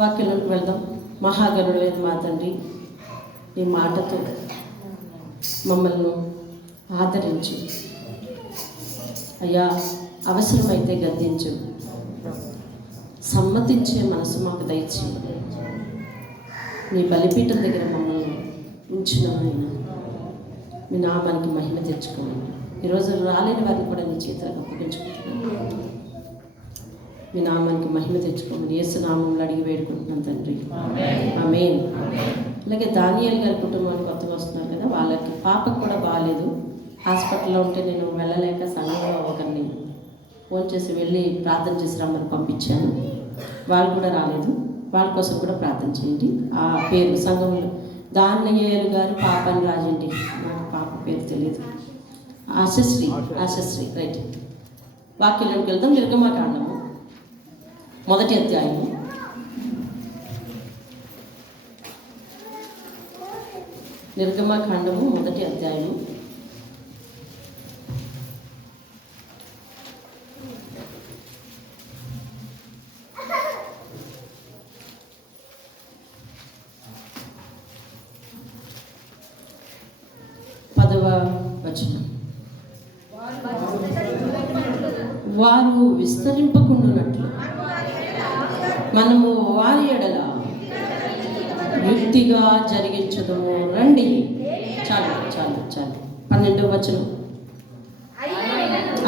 వాక్యంలోకి వెళ్దాం. మహాగరుడైన మా తండ్రి, నీ మాటతో మమ్మల్ని ఆదరించు అయ్యా. అవసరమైతే గద్దించు, సమ్మతించే మనసు మాకు దయచి నీ బలిపీఠం దగ్గర మమ్మల్ని ఉంచిన ఆయన మీ నామానికి మహిమ తెచ్చుకోమని ఈరోజు రాలేని వారిని కూడా నీ చేతులకు అప్పగించుకుంటున్నాను. మీ నామానికి మహిమ తెచ్చుకోమని యేసు నామంలో అడిగి వేడుకుంటున్నాను తండ్రి, ఆమేన్. అలాగే దానియేలు గారి కుటుంబానికి కొత్తగా వస్తున్నారు కదా, వాళ్ళకి పాపకు కూడా బాగాలేదు. హాస్పిటల్లో ఉంటే నేను వెళ్ళలేక సంఘంలో ఒకరిని ఫోన్ చేసి వెళ్ళి ప్రార్థన చేసి రమ్మని పంపించాను. వాళ్ళు కూడా రాలేదు. వాళ్ళ కోసం కూడా ప్రార్థన చేయండి. ఆ పేరు సంఘంలో దానియేలు గారు పాపని రాజండి, నాకు పాప పేరు తెలియదు. ఆశశ్రీ రైట్. వాక్యంలోకి వెళ్దాం. నిర్గమకాండము 1వ అధ్యాయము. నిర్గమకాండము 1వ అధ్యాయము. వచనం. వారు విస్తరింపకుండునట్లు మనము వారి ఎడల యుక్తిగా జరిగించదము రండి. చాలు 12వ వచనం.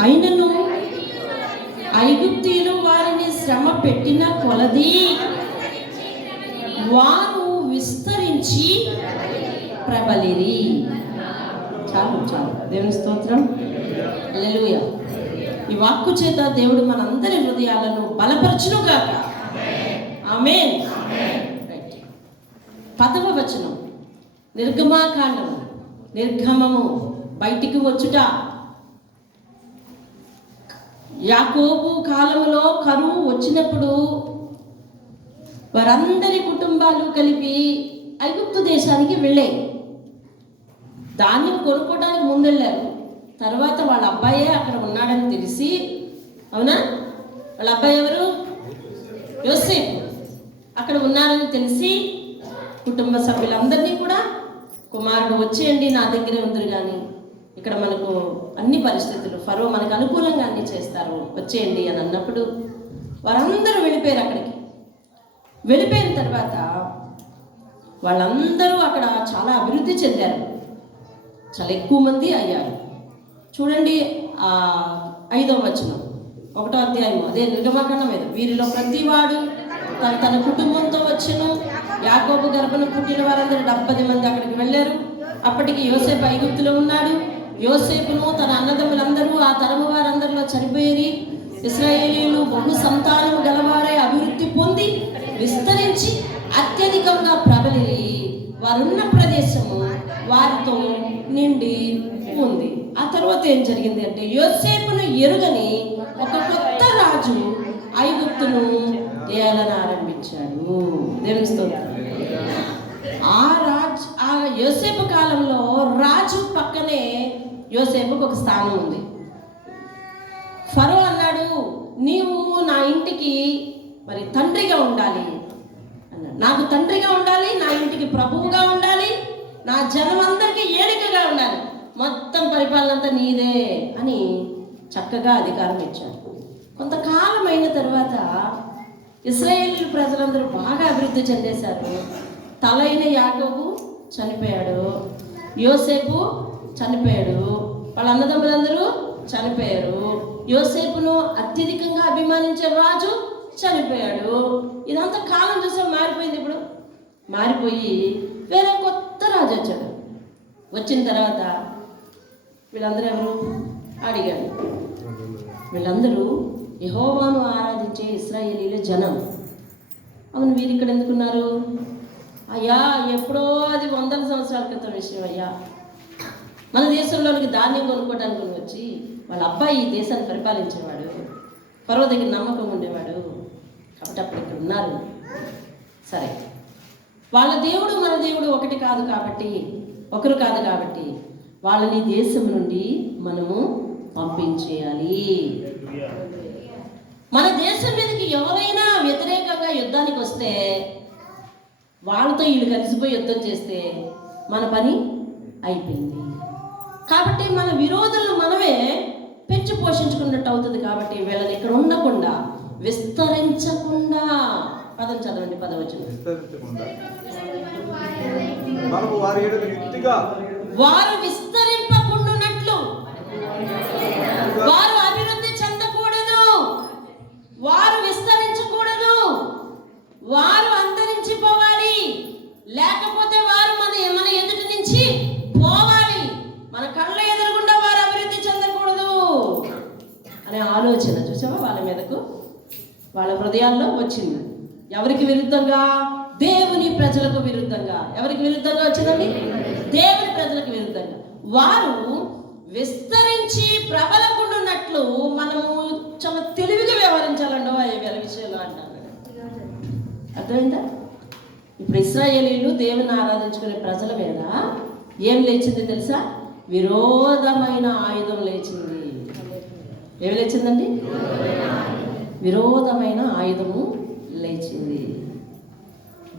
అయినను ఐగుప్తీయులు వారిని శ్రమ పెట్టిన కొలది వారు విస్తరించి ప్రబలిరి. చాలు దేవుని స్తోత్రం, హల్లెలూయా. ఈ వాక్కు చేత దేవుడు మనందరి హృదయాలను బలపరచును గాక, ఆమేన్. 10వ వచనం. నిర్గమాకాండము. నిర్గమము బయటికి వచ్చుట. యాకోబు కాలములో కరువు వచ్చినప్పుడు వారందరి కుటుంబాలు కలిపి ఐగుప్తు దేశానికి వెళ్ళాయి. ధాన్యం కొనుక్కోవడానికి ముందెళ్ళారు. తర్వాత వాళ్ళ అబ్బాయే అక్కడ ఉన్నాడని తెలిసి, అవునా, వాళ్ళ అబ్బాయి ఎవరు? యోసేపు. అక్కడ ఉన్నారని తెలిసి కుటుంబ సభ్యులందరినీ కూడా, కుమారుడు వచ్చేయండి నా దగ్గరే ఉందరు, కానీ ఇక్కడ మనకు అన్ని పరిస్థితులు, ఫరో మనకు అనుకూలంగా అన్ని చేస్తారు, వచ్చేయండి అని అన్నప్పుడు వారందరూ వెళ్ళిపోయారు. అక్కడికి వెళ్ళిపోయిన తర్వాత వాళ్ళందరూ అక్కడ చాలా అభివృద్ధి చెందారు, చాలా ఎక్కువ మంది అయ్యారు. చూడండి 5వ వచనం 1వ అధ్యాయము. అదే నిర్గమకాండం మీద. వీరిలో ప్రతివాడు తన కుటుంబంతో వచ్చెను. యాకోబు గర్భను పుట్టిన వారందరూ 70 మంది అక్కడికి వెళ్ళారు. అప్పటికి యోసేపు ఐగుప్తులో ఉన్నాడు. యోసేపును తన అన్నదమ్ములందరూ ఆ తరము వారందరిలో చనిపోయి ఇశ్రాయేలీయులు బహు సంతానము గలవారై అభివృద్ధి పొంది విస్తరించి అత్యధికంగా ప్రబలి వారున్న ప్రదేశము వారితో నిండి ఉంది. ఆ తర్వాత ఏం జరిగింది అంటే, యోసేపును ఎరుగని ఒక కొత్త రాజు ఐగుప్తును ఏలన ఆరంభించాడు. దేవుని స్తోత్రం. ఆ యోసేపు కాలంలో రాజు పక్కనే యోసేపుకు ఒక స్థానం ఉంది. ఫరో అన్నాడు, నీవు నా ఇంటికి మరి తండ్రిగా ఉండాలి అన్నాడు. నాకు తండ్రిగా ఉండాలి, నా ఇంటికి ప్రభువుగా ఉండాలి, నా జనం అందరికీ ఏలికగా ఉండాలి, మొత్తం పరిపాలన అంతా నీదే అని చక్కగా అధికారం ఇచ్చాడు. కొంతకాలం అయిన తర్వాత ఇశ్రాయేలు ప్రజలందరూ బాగా అభివృద్ధి చెందేశారు. తలైన యాకోబు చనిపోయాడు, యోసేపు చనిపోయాడు, వాళ్ళ అన్నదమ్ములందరూ చనిపోయారు. యోసేపును అత్యధికంగా అభిమానించే రాజు చనిపోయాడు. ఇదంతా కాలం చూసే మారిపోయింది. ఇప్పుడు మారిపోయి వేరే కొత్త రాజు వచ్చాడు. వచ్చిన తర్వాత వీళ్ళందరూ ఎవరు అడిగాడు. వీళ్ళందరూ యెహోవాను ఆరాధించే ఇశ్రాయేలీల జనం. అవును, వీరు ఇక్కడ ఎందుకున్నారు? అయ్యా, ఎప్పుడో అది 100 సంవత్సరాల క్రితం విషయం అయ్యా. మన దేశంలోనికి ధాన్యం కొనుక్కోవడానికి వచ్చి వాళ్ళ అబ్బాయి ఈ దేశాన్ని పరిపాలించేవాడు, ఫరో దగ్గర నమ్మకం ఉండేవాడు, కాబట్టి అప్పుడు ఇక్కడ ఉన్నారు. సరే, వాళ్ళ దేవుడు మన దేవుడు ఒకరు కాదు కాబట్టి వాళ్ళని దేశం నుండి మనము పంపించేయాలి. మన దేశం మీదకి ఎవరైనా వ్యతిరేకంగా యుద్ధానికి వస్తే వాళ్ళతో వీళ్ళు కలిసిపోయి యుద్ధం చేస్తే మన పని అయిపోయింది. కాబట్టి మన విరోధులను మనమే పెంచి పోషించుకున్నట్టు అవుతుంది. కాబట్టి వీళ్ళని ఇక్కడ ఉండకుండా విస్తరించకుండా, పదం చదవండి, పదవచనం, వారు విస్తరింపకుండునట్లు, వారు అభివృద్ధి చెందకూడదు, వారు విస్తరించకూడదు, వారు అంతరించిపోవాలి, లేకపోతే వారు మన ఎదుటి నుంచి పోవాలి, మన కళ్ళ ఎదురుగుండా వారు అభివృద్ధి చెందకూడదు అనే ఆలోచన చూసావా వాళ్ళ మీదకు, వాళ్ళ హృదయాల్లో వచ్చింది. ఎవరికి విరుద్ధంగా? దేవుని ప్రజలకు విరుద్ధంగా. ఎవరికి విరుద్ధంగా వచ్చిందండి? దేవుని ప్రజలకు విరుద్ధంగా. వారు విస్తరించి ప్రబలకుండున్నట్లు మనము చాలా తెలివిగా వ్యవహరించాలండి వీళ్ళ విషయంలో అంటారు. అర్థమైందా? ఇప్పుడు ఇశ్రాయేలీలు దేవుని ఆరాధించుకునే ప్రజల మీద ఏం లేచింది తెలుసా? విరోధమైన ఆయుధం లేచింది. ఏమి లేచిందండి? విరోధమైన ఆయుధము లేచింది.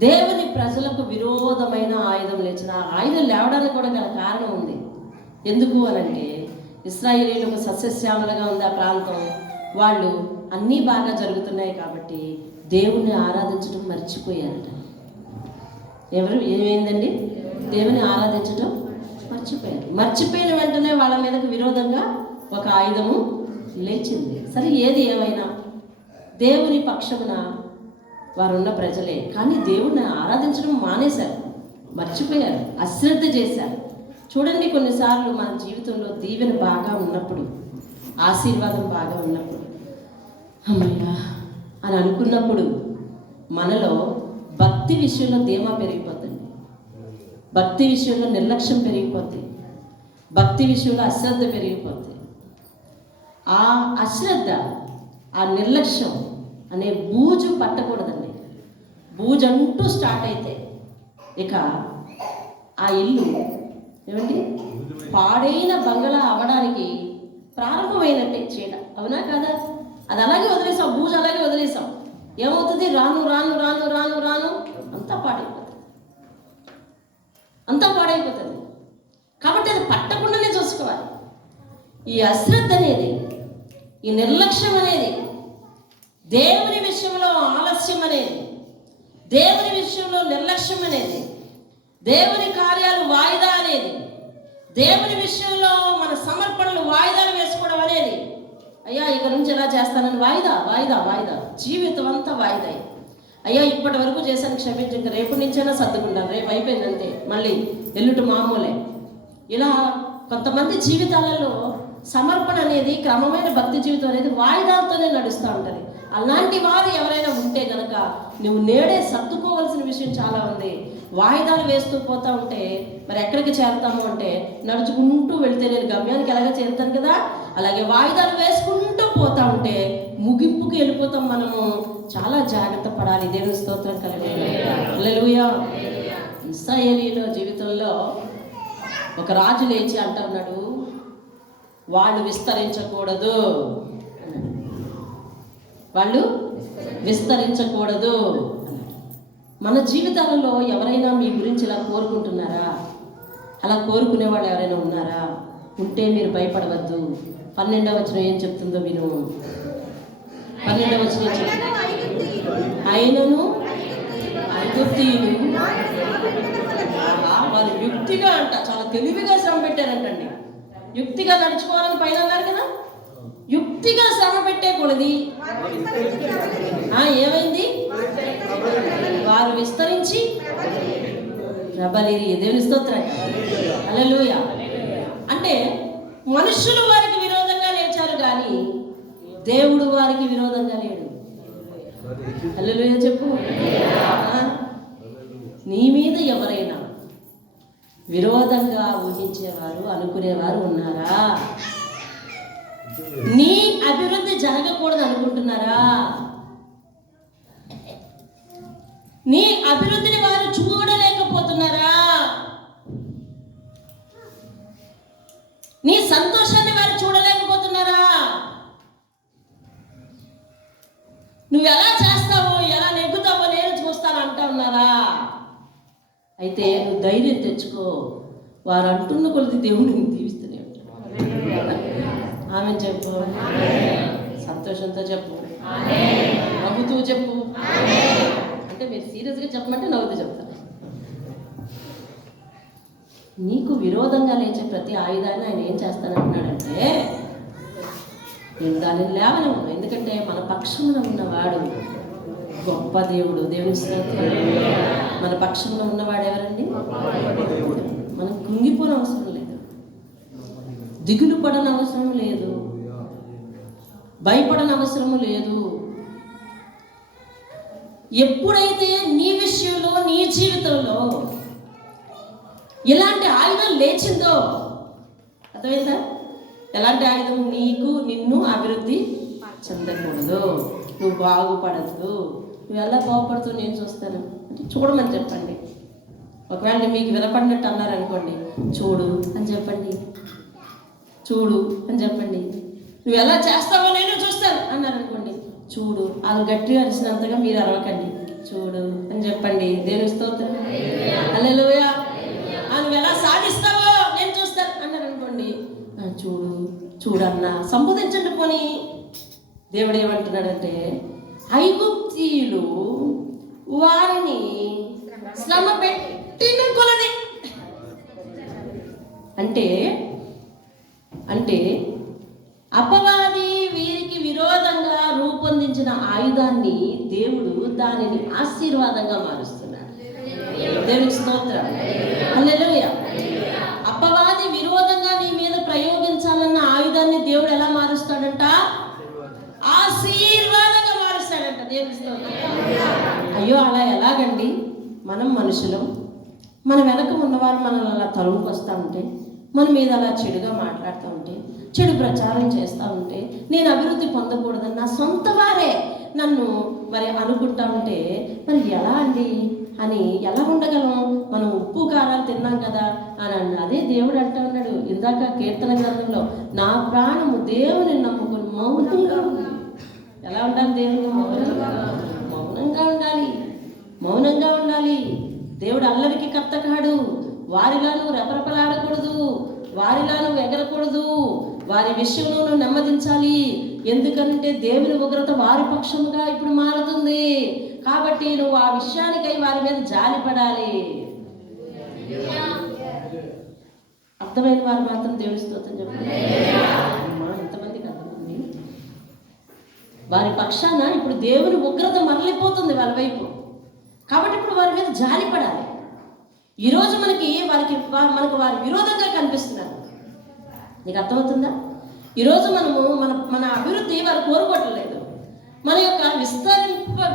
దేవుని ప్రజలకు విరోధమైన ఆయుధం లేచిన ఆయుధం లేవడానికి కూడా గల కారణం ఉంది. ఎందుకు అనంటే ఇశ్రాయేలీలకు సస్యశ్యామలుగా ఉంది ఆ ప్రాంతం, వాళ్ళు అన్నీ బాగా జరుగుతున్నాయి కాబట్టి దేవుణ్ణి ఆరాధించడం మర్చిపోయారట. ఏమైందండి? దేవుని ఆరాధించడం మర్చిపోయారు. మర్చిపోయిన వెంటనే వాళ్ళ మీదకు విరోధంగా ఒక ఆయుధము లేచింది. సరే, ఏది ఏమైనా దేవుని పక్షమున వారున్న ప్రజలే, కానీ దేవుణ్ణి ఆరాధించడం మానేశారు, మర్చిపోయారు, అశ్రద్ధ చేశారు. చూడండి, కొన్నిసార్లు మన జీవితంలో దీవెన బాగా ఉన్నప్పుడు, ఆశీర్వాదం బాగా ఉన్నప్పుడు, అమ్మయ్యా అని అనుకున్నప్పుడు మనలో భక్తి విషయంలో ధీమా పెరిగిపోతుంది, భక్తి విషయంలో నిర్లక్ష్యం పెరిగిపోతుంది, భక్తి విషయంలో అశ్రద్ధ పెరిగిపోతుంది. ఆ అశ్రద్ధ, ఆ నిర్లక్ష్యం అనే బూజు పట్టకూడదండి. బూజు అంటూ స్టార్ట్ అయితే ఇక ఆ ఇల్లు ఏమండి పాడైన బంగళా అవ్వడానికి ప్రారంభమైనట్టే చీడ. అవునా కాదా? అది అలాగే వదిలేసాం, బూజు అలాగే వదిలేసాం. ఏమవుతుంది? రాను రాను రాను రాను రాను అంతా పాడైపోతుంది, అంతా పాడైపోతుంది. కాబట్టి అది పట్టకుండానే చూసుకోవాలి. ఈ అశ్రద్ధ అనేది, ఈ నిర్లక్ష్యం అనేది, దేవుని విషయంలో ఆలస్యం అనేది, దేవుని విషయంలో నిర్లక్ష్యం అనేది, దేవుని కార్యాలు వాయిదా అనేది, దేవుని విషయంలో మన సమర్పణలు వాయిదాలు వేసుకోవడం అనేది, అయ్యా ఇక నుంచి ఎలా చేస్తానని వాయిదా వాయిదా వాయిదా, జీవితం అంతా వాయిదా. అయ్యా ఇప్పటి వరకు చేశాను, క్షమించి, ఇంకా రేపటి నుంచైనా సర్దుకుంటాను, రేపు అయిపోయింది అంతే, మళ్ళీ ఎల్లుటి మామూలే. ఇలా కొంతమంది జీవితాలలో సమర్పణ అనేది, క్రమమైన భక్తి జీవితం అనేది వాయిదాలతోనే నడుస్తూ ఉంటుంది. అలాంటి వారు ఎవరైనా ఉంటే కనుక నువ్వు నేడే సర్దుకోవాల్సిన విషయం చాలా ఉంది. వాయిదాలు వేస్తూ పోతూ ఉంటే మరి ఎక్కడికి చేరుతాము అంటే, నడుచుకుంటూ వెళ్తే నేను గమ్యానికి ఎలాగ చేరుతాను కదా, అలాగే వాయిదాలు వేసుకుంటూ పోతా ఉంటే ముగింపుకి వెళ్ళిపోతాం. మనము చాలా జాగ్రత్త పడాలి. దేవుని స్తోత్రం కలుగుతుంది. హల్లెలూయా. ఇశ్రాయేలీయుల జీవితంలో ఒక రాజు లేచి అంటున్నాడు, వాళ్ళు విస్తరించకూడదు, వాళ్ళు విస్తరించకూడదు. మన జీవితాలలో ఎవరైనా మీ గురించి ఇలా కోరుకుంటున్నారా? అలా కోరుకునే వాళ్ళు ఎవరైనా ఉన్నారా? ఉంటే మీరు భయపడవద్దు. 12వ వచనం ఏం చెప్తుందో విను. 12వ వచనం ఏం చెప్తుంది? అయినను ఐగుప్తీయులు వారు యుక్తిగా అంట, చాలా తెలివిగా శ్రమ పెట్టారంటండి. యుక్తిగా నడుచుకోవాలని పైన అన్నారు కదా, యుక్తిగా శ్రమ పెట్టేకూడదు. ఏమైంది? వారు విస్తరించి ప్రబలిరి. దేవుని స్తోత్రం. హల్లెలూయా. అంటే మనుషులు వారికి విరోధంగా లేచారు కానీ దేవుడు వారికి విరోధంగా లేడు. హల్లెలూయా చెప్పు. నీ మీద ఎవరైనా విరోధంగా ఊహించేవారు, అనుకునేవారు ఉన్నారా? నీ అభివృద్ధి జరగకూడదు అనుకుంటున్నారా? నీ అభివృద్ధిని వారు చూడలేకపోతున్నారా? నీ సంతోషాన్ని వారు చూడలేకపోతున్నారా? అయితే నువ్వు ధైర్యం తెచ్చుకో, వారు అంటున్న కొలది దేవుడిని దీవిస్తూనే ఉంటాడు. ఆమె చెప్పు, సంతోషంతో చెప్పు, నవ్వుతూ చెప్పు. అంటే మీరు సీరియస్గా చెప్పమంటే నవ్వుతూ చెప్తాను. నీకు విరోధంగా లేచే ప్రతి ఆయుధాన్ని ఆయన ఏం చేస్తానంటున్నాడంటే నేను దానిని లేవనము. ఎందుకంటే మన పక్షంలో ఉన్నవాడు గొప్ప దేవుడు. దేవుని స్తోత్రం. మన పక్షంలో ఉన్నవాడు ఎవరండి? మనం కుంగిపోని అవసరం లేదు, దిగులు పడని అవసరం లేదు, భయపడని అవసరము లేదు. ఎప్పుడైతే నీ విషయంలో, నీ జీవితంలో ఎలాంటి ఆయుధం లేచిందో, అర్థమైందా? ఎలాంటి ఆయుధం? నిన్ను అభివృద్ధి చెందకూడదు, నువ్వు బాగుపడద్దు. నువ్వు ఎలా బాగుపడుతూ నేను చూస్తాను అంటే చూడమని చెప్పండి. ఒకవేళ మీకు వినపడినట్టు అన్నారనుకోండి, చూడు అని చెప్పండి, చూడు అని చెప్పండి. నువ్వు ఎలా చేస్తావో నేను చూస్తాను అన్నారనుకోండి, చూడు. వాళ్ళు గట్టిగా అరిచినంతగా మీరు అరవకండి, చూడు అని చెప్పండి. దేవుని స్తోత్రం. హల్లెలూయా. నువ్వు ఎలా సాధిస్తావో నేను చూస్తాను అన్నారనుకోండి, చూడన్నా సంబోధించండి. పోనీ దేవుడు ఏమంటున్నాడంటే, ఐగుప్తీయులు వారిని శ్రమ పెట్టిన కొలది, అంటే అపవాది వీరికి విరోధంగా రూపొందించిన ఆయుధాన్ని దేవుడు దానిని ఆశీర్వాదంగా మారుస్తున్నాడు. దేవునికి స్తోత్రం. హల్లెలూయా. అపవాది విరోధంగా నీ మీద ప్రయోగించాలన్న ఆయుధాన్ని దేవుడు ఎలా మారుస్తాడంట? ఆశీర్వాదంగా మారుస్తాడంట. దేవునికి స్తోత్రం. అయ్యో అలా ఎలాగండి? మనం మనుషులం, మన వెనక ఉన్నవారు మనల్ని అలా తరుముకు వస్తూ ఉంటే, మన మీద అలా చెడుగా మాట్లాడుతూ ఉంటే, చెడు ప్రచారం చేస్తూ ఉంటే, నేను అభివృద్ధి పొందకూడదని నా సొంత వారే నన్ను మరి అనుకుంటా ఉంటే మరి ఎలా అండి అని ఎలా ఉండగలం? మనం ఉప్పు కారాలు తిన్నాం కదా అని అదే దేవుడు అంటూ ఉన్నాడు ఇందాక కీర్తన గ్రంథంలో, నా ప్రాణము దేవుని నమ్ముకుని మౌనంగా ఉంది. ఎలా ఉండాలి? దేవుని మౌనంగా ఉండాలి, మౌనంగా ఉండాలి. దేవుడు అల్లరికి కర్త కాడు. వారిలా నువ్వు రెపరెపలాడకూడదు, వారిలా నువ్వు ఎగరకూడదు, వారి విషయంలో నువ్వు నెమ్మదించాలి. ఎందుకంటే దేవుని ఉగ్రత వారి పక్షముగా ఇప్పుడు మారుతుంది. కాబట్టి నువ్వు ఆ విషయానికై వారి మీద జాలిపడాలి. అర్థమైన వారు మాత్రం దేవుని స్తోత్రం చెప్పండి. ఎంతమందికి అర్థమైంది? వారి పక్షాన ఇప్పుడు దేవుని ఉగ్రత మరలిపోతుంది వాళ్ళ వైపు. కాబట్టి ఇప్పుడు వారి మీద జాలిపడాలి. ఈరోజు మనకి వారి విరోధంగా కనిపిస్తున్నారు. నీకు అర్థమవుతుందా? ఈరోజు మన అభివృద్ధి వారు కోరుకోవట్లేదు. మన యొక్క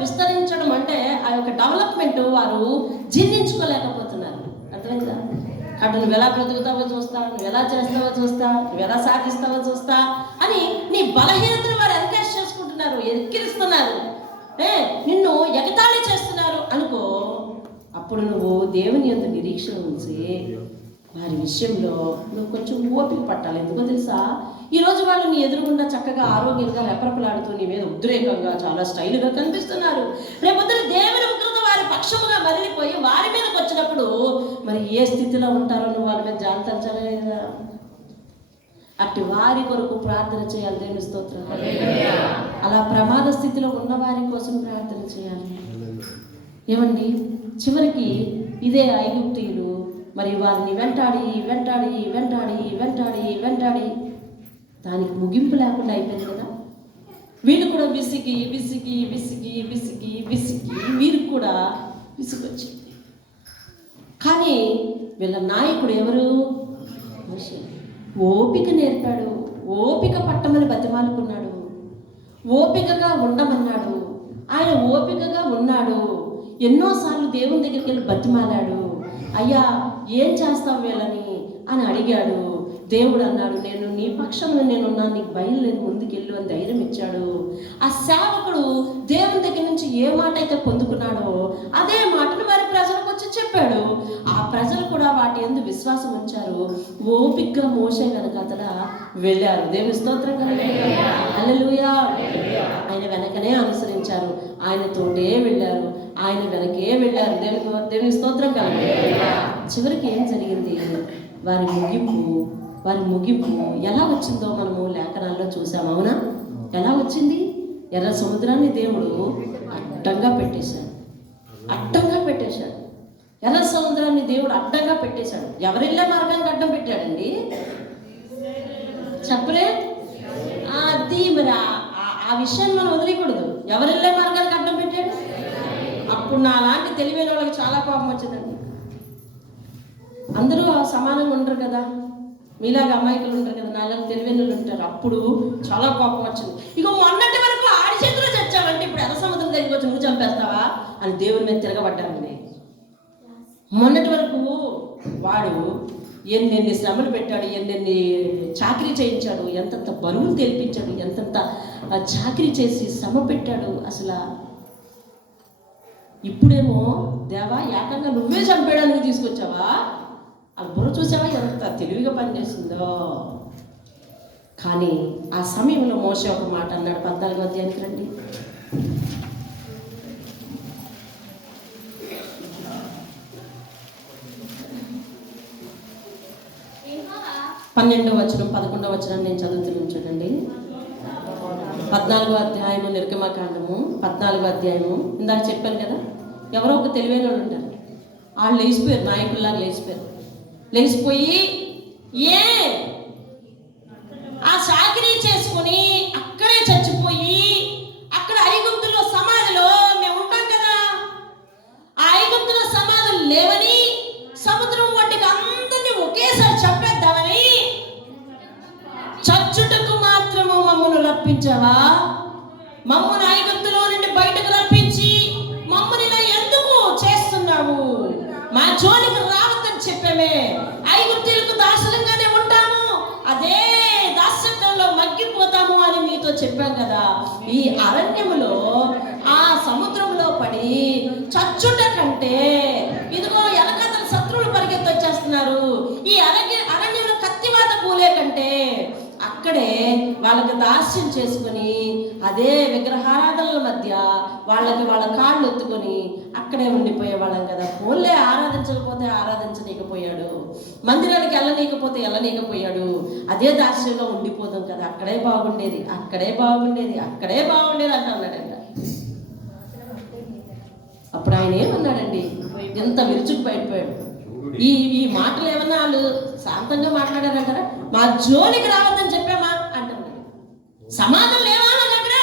విస్తరించడం అంటే ఆ యొక్క డెవలప్మెంట్ వారు జీర్ణించుకోలేకపోతున్నారు. అర్థమైందా? అటు నువ్వు ఎలా బ్రతుకుతావో చూస్తా, నువ్వు ఎలా చేస్తావో చూస్తా, నువ్వు ఎలా సాధిస్తావో చూస్తా అని నీ బలహీనతను వారు ఎన్కరేజ్ చేసుకుంటున్నారు, ఎక్కిరిస్తున్నారు, నిన్ను ఎగతాళి చేస్తున్నారు అనుకో. అప్పుడు నువ్వు దేవుని యందు నిరీక్షణ ఉంచి వారి విషయంలో నువ్వు కొంచెం ఓపిక పట్టాలి. ఎందుకో తెలుసా? ఈరోజు వాళ్ళు నీ ఎదురుగుండా చక్కగా ఆరోగ్యంగా రెపరెపలాడుతూ నీ మీద ఉద్రేకంగా చాలా స్టైల్గా కనిపిస్తున్నారు. రేపొద్దున దేవుని ఉగ్రత వారి పక్షముగా మరలిపోయి వారి మీదకి వచ్చినప్పుడు మరి ఏ స్థితిలో ఉంటారో నువ్వు వాళ్ళ మీద జాగ్రత్తలేదా? అట్టి వారి కొరకు ప్రార్థన చేయాలి. దేవుని స్తోత్రం. అలా ప్రమాద స్థితిలో ఉన్న వారి కోసం ప్రార్థన చేయాలి. ఏమండి, చివరికి ఇదే ఐగుప్తీయులు మరి వారిని వెంటాడి దానికి ముగింపు లేకుండా అయిపోయింది కదా. వీళ్ళు కూడా విసిగి వీరికి కూడా విసుగొచ్చింది. కానీ వీళ్ళ నాయకుడు ఎవరు? ఓపిక నేర్పాడు, ఓపిక పట్టమని బతిమాలుకున్నాడు, ఓపికగా ఉండమన్నాడు. ఆయన ఓపికగా ఉన్నాడు. ఎన్నోసార్లు దేవుని దగ్గరికి వెళ్ళి బతిమాలాడు. అయ్యా ఏం చేస్తావు వీళ్ళని అని అడిగాడు. దేవుడు అన్నాడు, నేను నీ పక్షంలో నేనున్నాను, నీకు భయం లేదు, ముందుకెళ్ళు అని ధైర్యం ఇచ్చాడు. ఆ సేవకుడు దేవుని దగ్గర నుంచి ఏ మాట అయితే పొందుకున్నాడో అదే మాటను వారి ప్రజలకు వచ్చి చెప్పాడు. ఆ ప్రజలు కూడా వాటి యందు విశ్వాసం ఉంచారు. ఓపికగా మోషే కనుక అతడా వెళ్ళారు. దేవుని స్తోత్రం హల్లెలూయా. ఆయన వెనకనే అనుసరించారు, ఆయనతోటే వెళ్ళారు. ఆయన వెనకే వెళ్ళారు. దేవుని స్తోత్రం కలగ. చివరికి ఏం జరిగింది? వారి ముగింపు ఎలా వచ్చిందో మనము లేఖనాల్లో చూసాము. అవునా? ఎలా వచ్చింది? ఎర్ర సముద్రాన్ని దేవుడు అడ్డంగా పెట్టేశాడు. ఎర్ర సముద్రాన్ని దేవుడు అడ్డంగా పెట్టేశాడు. ఎవరెళ్ళే మార్గానికి అడ్డం పెట్టాడండి? చెప్పలే? అది మరి ఆ విషయాన్ని మనం వదిలేయకూడదు. ఎవరెళ్ళే మార్గానికి అడ్డం పెట్టాడు? అప్పుడు నా లాంటి తెలివైన వాళ్ళకి చాలా కోపం వచ్చిందండి. అందరూ సమానంగా ఉండరు కదా, మీలాగా అమాయకులు ఉంటారు కదా, నాలాగా తెలివైన వాళ్ళు ఉంటారు. అప్పుడు చాలా కోపం వచ్చింది. ఇక మొన్నటి వరకు ఆడి చేతిలో చచ్చావంటే ఇప్పుడు ఎర్ర సముద్రం దగ్గరికి వచ్చి నువ్వు చంపేస్తావా అని దేవుని మీద తిరగబడ్డానండి. మొన్నటి వరకు వాడు ఎన్నెన్ని శ్రమలు పెట్టాడు, ఎన్నెన్ని చాకరీ చేయించాడు, ఎంతంత బరువులు తెలిపించాడు, ఎంతంత చాకరీ చేసి శ్రమ పెట్టాడు. అసలు ఇప్పుడేమో దేవా ఏకంగా నువ్వే చంపేయడానికి తీసుకొచ్చావా? ఆ బుర్ర చూసావా ఎంత తెలివిగా పనిచేస్తుందో. కానీ ఆ సమయంలో మోషే ఒక మాట అన్నాడు. 14వ అధ్యాయానికి రండి. 12వ వచనం 11వ వచనం నేను చదువుతున్నాను చూడండి. 14వ అధ్యాయము నిర్గమకాండము 14వ అధ్యాయము. ఇందాక చెప్పాను కదా, ఎవరో ఒక తెలివైన వాళ్ళు ఉంటారు. వాళ్ళు లేచిపోయారు, నాయకుల్లాగా లేచిపోయి ఆ చాకరీ చేసుకుని అక్కడే చచ్చిపోయి అక్కడ ఐగుప్తులో సమాధిలో మేము ఉంటాం కదా, ఆ ఐగుప్తులో సమాధులు లేవని సముద్రం వంటికి అందరినీ ఒకేసారి చంపేద్దామని చచ్చుటకు మాత్రము మమ్మల్ని రప్పించావా? మమ్మల్ని ఐగుప్తులో నుండి బయటకు రప్పించి మమ్మల్ని ఇలా ఎందుకు చేస్తున్నావు? మా జోలికి రావద్దని చెప్పామే. ఐగుప్తులకు దాసులంగానే ఉంటాము, అదే దాస్యంలో మగ్గిపోతాము అని మీతో చెప్పాం కదా. ఈ అరణ్యములో ఆ సముద్రంలో పడి చచ్చుట కంటే ఇదిగో ఎలకతల శత్రువులు పరిగెత్తి వచ్చేస్తున్నారు. ఈ అరణ్యంలో కత్తివాత కూలే కంటే అక్కడే వాళ్ళకి దాస్యం చేసుకుని అదే విగ్రహారాధనల మధ్య వాళ్ళ కాళ్ళు ఎత్తుకొని అక్కడే ఉండిపోయే వాళ్ళం కదా. ఫోన్లే ఆరాధించకపోతే ఆరాధించనీయకపోయాడు, మందిరానికి వెళ్ళనీయకపోయాడు, అదే దాస్యంలో ఉండిపోతాం కదా. అక్కడే బాగుండేది అంటున్నాడంట. అప్పుడు ఆయన ఏమన్నాడండి? ఎంత విరుచుకు బయటపోయాడు. ఈ మాటలు ఏమన్నా వాళ్ళు శాంతంగా మాట్లాడారంటారా? మా జోలికి రావద్దని చెప్పామా అంటున్నాడు. సమాధానం లేవా నా దగ్గర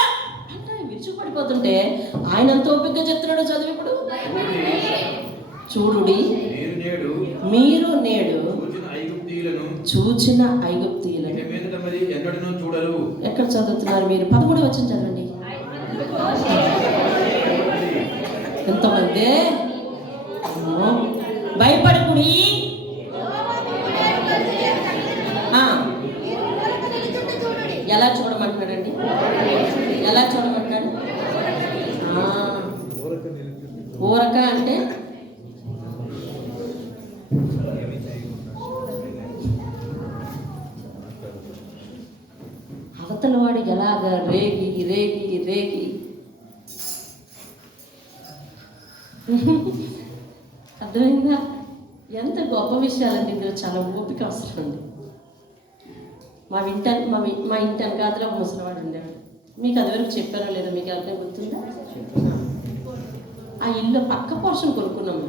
అంటే విరుచుకు పడిపోతుంటే ఆయన అంత ఓపికగా చెప్తున్నాడు. చదువు ఇప్పుడు చూడుడి, మీరు నేడు చూచిన ఐగుప్తీయులను ఎక్కడ చదువుతున్నారు మీరు? 13వ వచనం చదవండి. ఎంతమంది భయపడకుడి, ఎలా చూడమంటున్నాడండి? ఎలా చూడమంటాడు? ఊరక అంటే అవతల వాడు ఎలాగ రేగి అర్థమైందా? ఎంత గొప్ప విషయాలండి. ఇందులో చాలా ఓపిక అవసరం ఉంది. మా ఇంటి వెనకాతలో ఒక ముసలివాడు ఉండేవాడు. మీకు అదివరకు చెప్పారో లేదో మీకు ఎవరికైనా గుర్తుందా? ఆ ఇల్లు పక్క పోర్షన్ కొనుక్కున్నాము.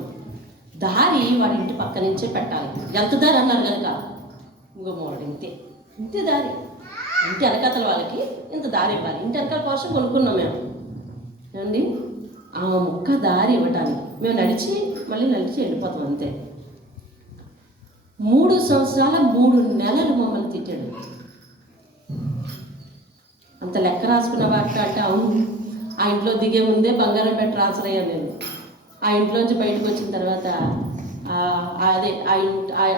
దారి వాడి ఇంటి పక్క నుంచే పెట్టాలి. ఎంత దారి అన్నారు కనుక ఇంకో మూడు ఇంతే దారి. ఇంటి వెనకాతల వాళ్ళకి ఇంత దారి ఇవ్వాలి. ఇంటి వెనకాల పోర్షన్ కొనుక్కున్నాం మేము. ఏమండి, ఆ ముక్క దారి ఇవ్వటానికి మేము మళ్ళీ నడిచి వెళ్ళిపోతాం అంతే. 3 సంవత్సరాల 3 నెలలు మమ్మల్ని తిట్టాడు. అంత లెక్క రాసుకున్న వాటి అంటే అవును. ఆ ఇంట్లో దిగే ముందే బంగారం పెట్టి ట్రాన్స్ఫర్ అయ్యాను నేను. ఆ ఇంట్లోంచి బయటకు వచ్చిన తర్వాత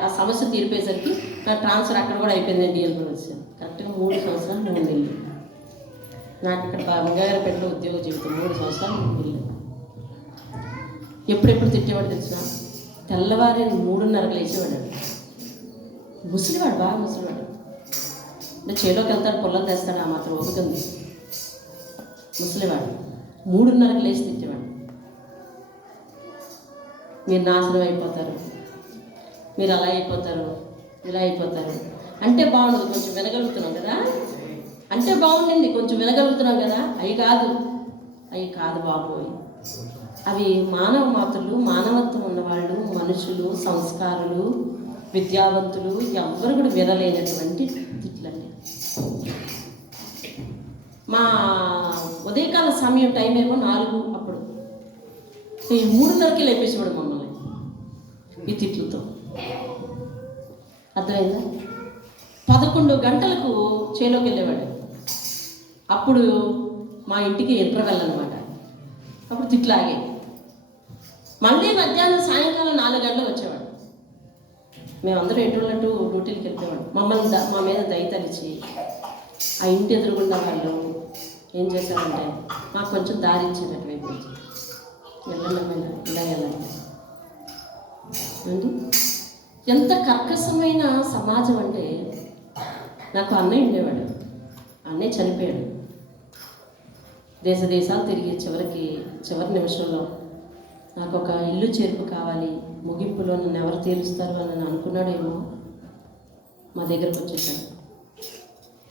ఆ సమస్య తీరిపోయేసరికి నా ట్రాన్స్ఫర్ అక్కడ కూడా అయిపోయిందండి. అని వచ్చాను. కరెక్ట్గా 3 సంవత్సరాలు 3 నెలలు నాకు ఇక్కడ బంగారం పెట్టిన ఉద్యోగ జీవితం. 3 సంవత్సరాలు 3 నెలలు. ఎప్పుడెప్పుడు తిట్టేవాడు తెలిసిన? తెల్లవారి 3:30కు లేచేవాడు. ముసలివాడు, బాగా ముసలివాడు. అంటే చేలోకి వెళ్తాడు, పొలం తెస్తాడు, ఆ మాత్రం ఓపికంది. ముసలివాడు 3:30కు లేచి తిట్టేవాడు. మీరు నాశనం అయిపోతారు, మీరు అలా అయిపోతారు, ఇలా అయిపోతారు అంటే బాగుండదు. కొంచెం వినగలుగుతున్నాం కదా, అంటే బాగుండింది, కొంచెం వినగలుగుతున్నాం కదా. అవి కాదు బాబోయ్. అవి మానవ మాతృలు, మానవత్వం ఉన్నవాళ్ళు, మనుషులు, సంస్కారులు, విద్యావంతులు ఎవ్వరు కూడా వినలేనటువంటి తిట్లండి. మా ఉదయకాల సమయం టైం ఏమో 4 అప్పుడు 3:30కి లేపేసేవాడు మమ్మల్ని ఈ తిట్లతో. అర్థమైందా? 11 గంటలకు చేలోకి వెళ్ళేవాడు. అప్పుడు మా ఇంటికి ఇంటర్వెల్ అనమాట. అప్పుడు తిట్లాగే మళ్ళీ మధ్యాహ్నం సాయంకాలం 4 గంటలకు వచ్చేవాడు. మేమందరం ఎటువంటి డ్యూటీలకు వెళ్ళేవాడు. మమ్మల్ని మా మీద దయతలిచి ఆ ఇంటి ఎదురుగుండా వాళ్ళు ఏం చేశారంటే మాకు కొంచెం దారి ఇచ్చారు. అటువైపు నుంచి వెళ్ళండి, ఇలా వెళ్ళండి అండి. ఎంత కర్కశమైన సమాజం అంటే, నాకు అన్నయ్య ఉండేవాడు. అన్నయ్య చనిపోయాడు. దేశాలు తిరిగి చివరి నిమిషంలో నాకు ఒక ఇల్లు చేర్పు కావాలి, ముగింపులో నన్ను ఎవరు తీరుస్తారు అని అనుకున్నాడేమో. మా దగ్గరకు వచ్చేసాడు.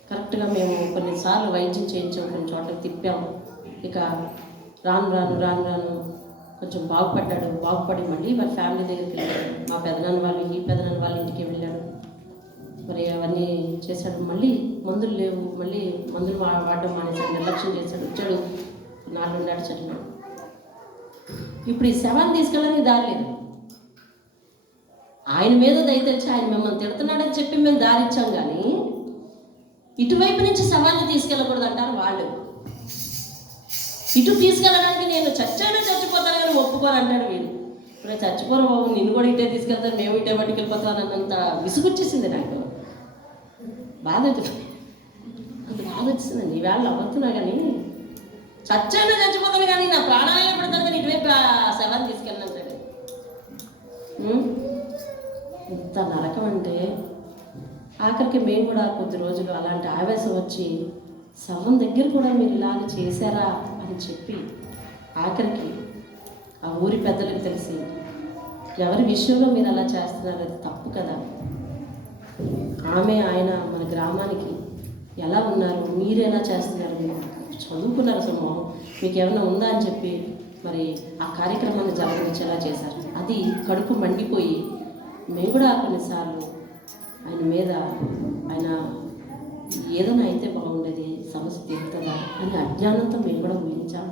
కరెక్ట్గా మేము కొన్నిసార్లు వైద్యం చేయించాము, కొన్ని చోట్లకి తిప్పాము. ఇక రాను కొంచెం బాగుపడి మళ్ళీ వాళ్ళ ఫ్యామిలీ దగ్గరికి వెళ్ళాడు. మా పెదనాన్న వాళ్ళు, ఈ పెదనాన్న వాళ్ళ ఇంటికి వెళ్ళాడు. మరి అవన్నీ చేశాడు. మళ్ళీ మందులు లేవు, మళ్ళీ మందులు వాడడం మానేశాడు, నిర్లక్ష్యం చేశాడు. వచ్చాడు 4 నాడు చదివాడు. ఇప్పుడు ఈ శవాన్ని తీసుకెళ్ళడానికి దారి లేదు. ఆయన మీద దయతెచ్చి ఆయన మిమ్మల్ని తిడుతున్నాడని చెప్పి మేము దారి ఇచ్చాం, కానీ ఇటువైపు నుంచి శవాన్ని తీసుకెళ్ళకూడదు అంటారు వాళ్ళు. ఇటు తీసుకెళ్ళడానికి నేను చచ్చిపోతాను కానీ ఒప్పుకోరు అంటాడు వీడు. ఇప్పుడు చచ్చిపోరు బాబు, నిన్ను కూడా ఇటే తీసుకెళ్తాను, మేము ఇటే పట్టుకెళ్ళిపోతాను అన్నంత విసుగొచ్చేసింది నాకు. బాధ వచ్చిందండి. ఈవేళ నవ్వుతున్నా కానీ చచ్చిపోతాను కానీ నా ప్రాణాలే పెడతాను కానీ ఇటువైపు శవాన్ని తీసుకెళ్ళినాను సరే. ఇంత నరకం అంటే ఆఖరికి మేము కూడా కొద్ది రోజులు అలాంటి ఆవేశం వచ్చి శవం దగ్గర కూడా మీరు ఇలాగ చేశారా అని చెప్పి ఆఖరికి ఆ ఊరి పెద్దలకు తెలిసి, ఎవరి విషయంలో మీరు అలా చేస్తున్నారు, అది తప్పు కదా, ఆయన మన గ్రామానికి ఎలా ఉన్నారు, మీరు ఎలా చేస్తున్నారు, మీరు చదువుకున్నారు, అసలు మీకు ఏమైనా ఉందా అని చెప్పి మరి ఆ కార్యక్రమాన్ని జరగనిచ్చేలా చేశారు. అది కడుపు మండిపోయి మేము కూడా కొన్నిసార్లు ఆయన మీద ఏదైనా అయితే బాగుండేది, సమస్య తీరుతుందా అని అజ్ఞానంతో మేము కూడా ఊహించాం.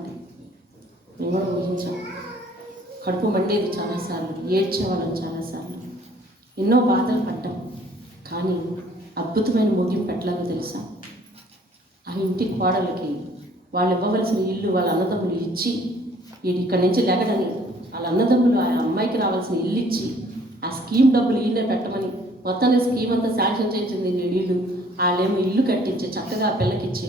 కడుపు మండేది చాలాసార్లు, ఏడ్చేవాళ్ళం చాలాసార్లు, ఎన్నో బాధలు పడ్డాం. కానీ అద్భుతమైన ముగింపు ఎట్లాగో తెలుసా? ఆ ఇంటి కోడలకి వాళ్ళు ఇవ్వవలసిన ఇల్లు వాళ్ళ అన్నదమ్ములు ఇచ్చి, ఇక్కడి నుంచి లెగడని వాళ్ళ అన్నదమ్ములు ఆ అమ్మాయికి రావాల్సిన ఇల్లు ఇచ్చి, ఆ స్కీమ్ డబ్బులు వీళ్ళే పెట్టమని మొత్తాన్ని స్కీమ్ అంతా శాంక్షన్ చేయించింది వీళ్ళు. వాళ్ళేమో ఇల్లు కట్టించి చక్కగా పిల్లకి ఇచ్చి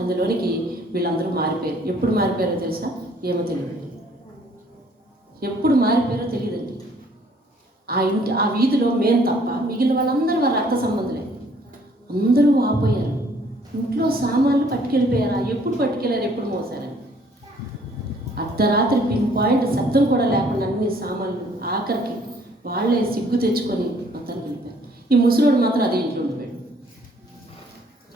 అందులోనికి వీళ్ళందరూ మారిపోయారు. ఎప్పుడు మారిపోయారో తెలుసా? ఏమో తెలియదు. ఎప్పుడు మారిపోయారో తెలియదండి. ఆ వీధిలో మేము తప్ప మిగిలిన వాళ్ళందరూ వారి రక్త సంబంధులే. అందరూ ఆపోయారు. ఇంట్లో సామాన్లు పట్టుకెళ్ళిపోయారా? ఎప్పుడు పట్టుకెళ్ళారు, ఎప్పుడు మోసారా? అర్ధరాత్రి పిన్ పాయింట్ శబ్దం కూడా లేకుండా అన్ని సామాన్లు ఆఖరికి వాళ్ళే సిగ్గు తెచ్చుకొని మొత్తాన్ని వెళ్ళిపోయారు. ఈ ముసలోడు మాత్రం అదే ఇంట్లో ఉండిపోయాడు.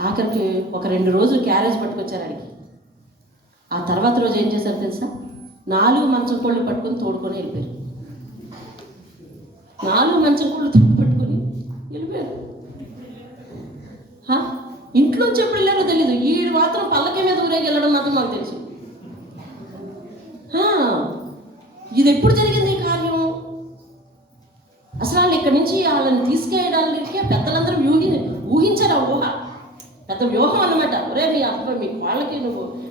ఆఖరికి ఒక 2 రోజులు క్యారేజ్ పట్టుకొచ్చారు అడిగి. ఆ తర్వాత రోజు ఏం చేశారు తెలుసా? 4 మంచం కోళ్ళు పట్టుకొని తోడుకొని వెళ్ళిపోయారు. 4 మంచం కోళ్ళు పట్టుకొని వెళ్ళిపోయారు. ఇంట్లోంచి ఎప్పుడు వెళ్ళారో తెలీదు. ఈ మాత్రం పల్లకి మీద ఊరేగి వెళ్ళడం మాత్రం మాకు తెలుసు. ఇది ఎప్పుడు జరిగింది ఈ కార్యం? అసలు వాళ్ళు ఇక్కడి నుంచి వాళ్ళని తీసుకెళ్ళడానికి పెద్దలందరూ ఊహించారు. ఆ ఊహ పెద్ద వ్యూహం అన్నమాట. ఒరే మీ వాళ్ళకి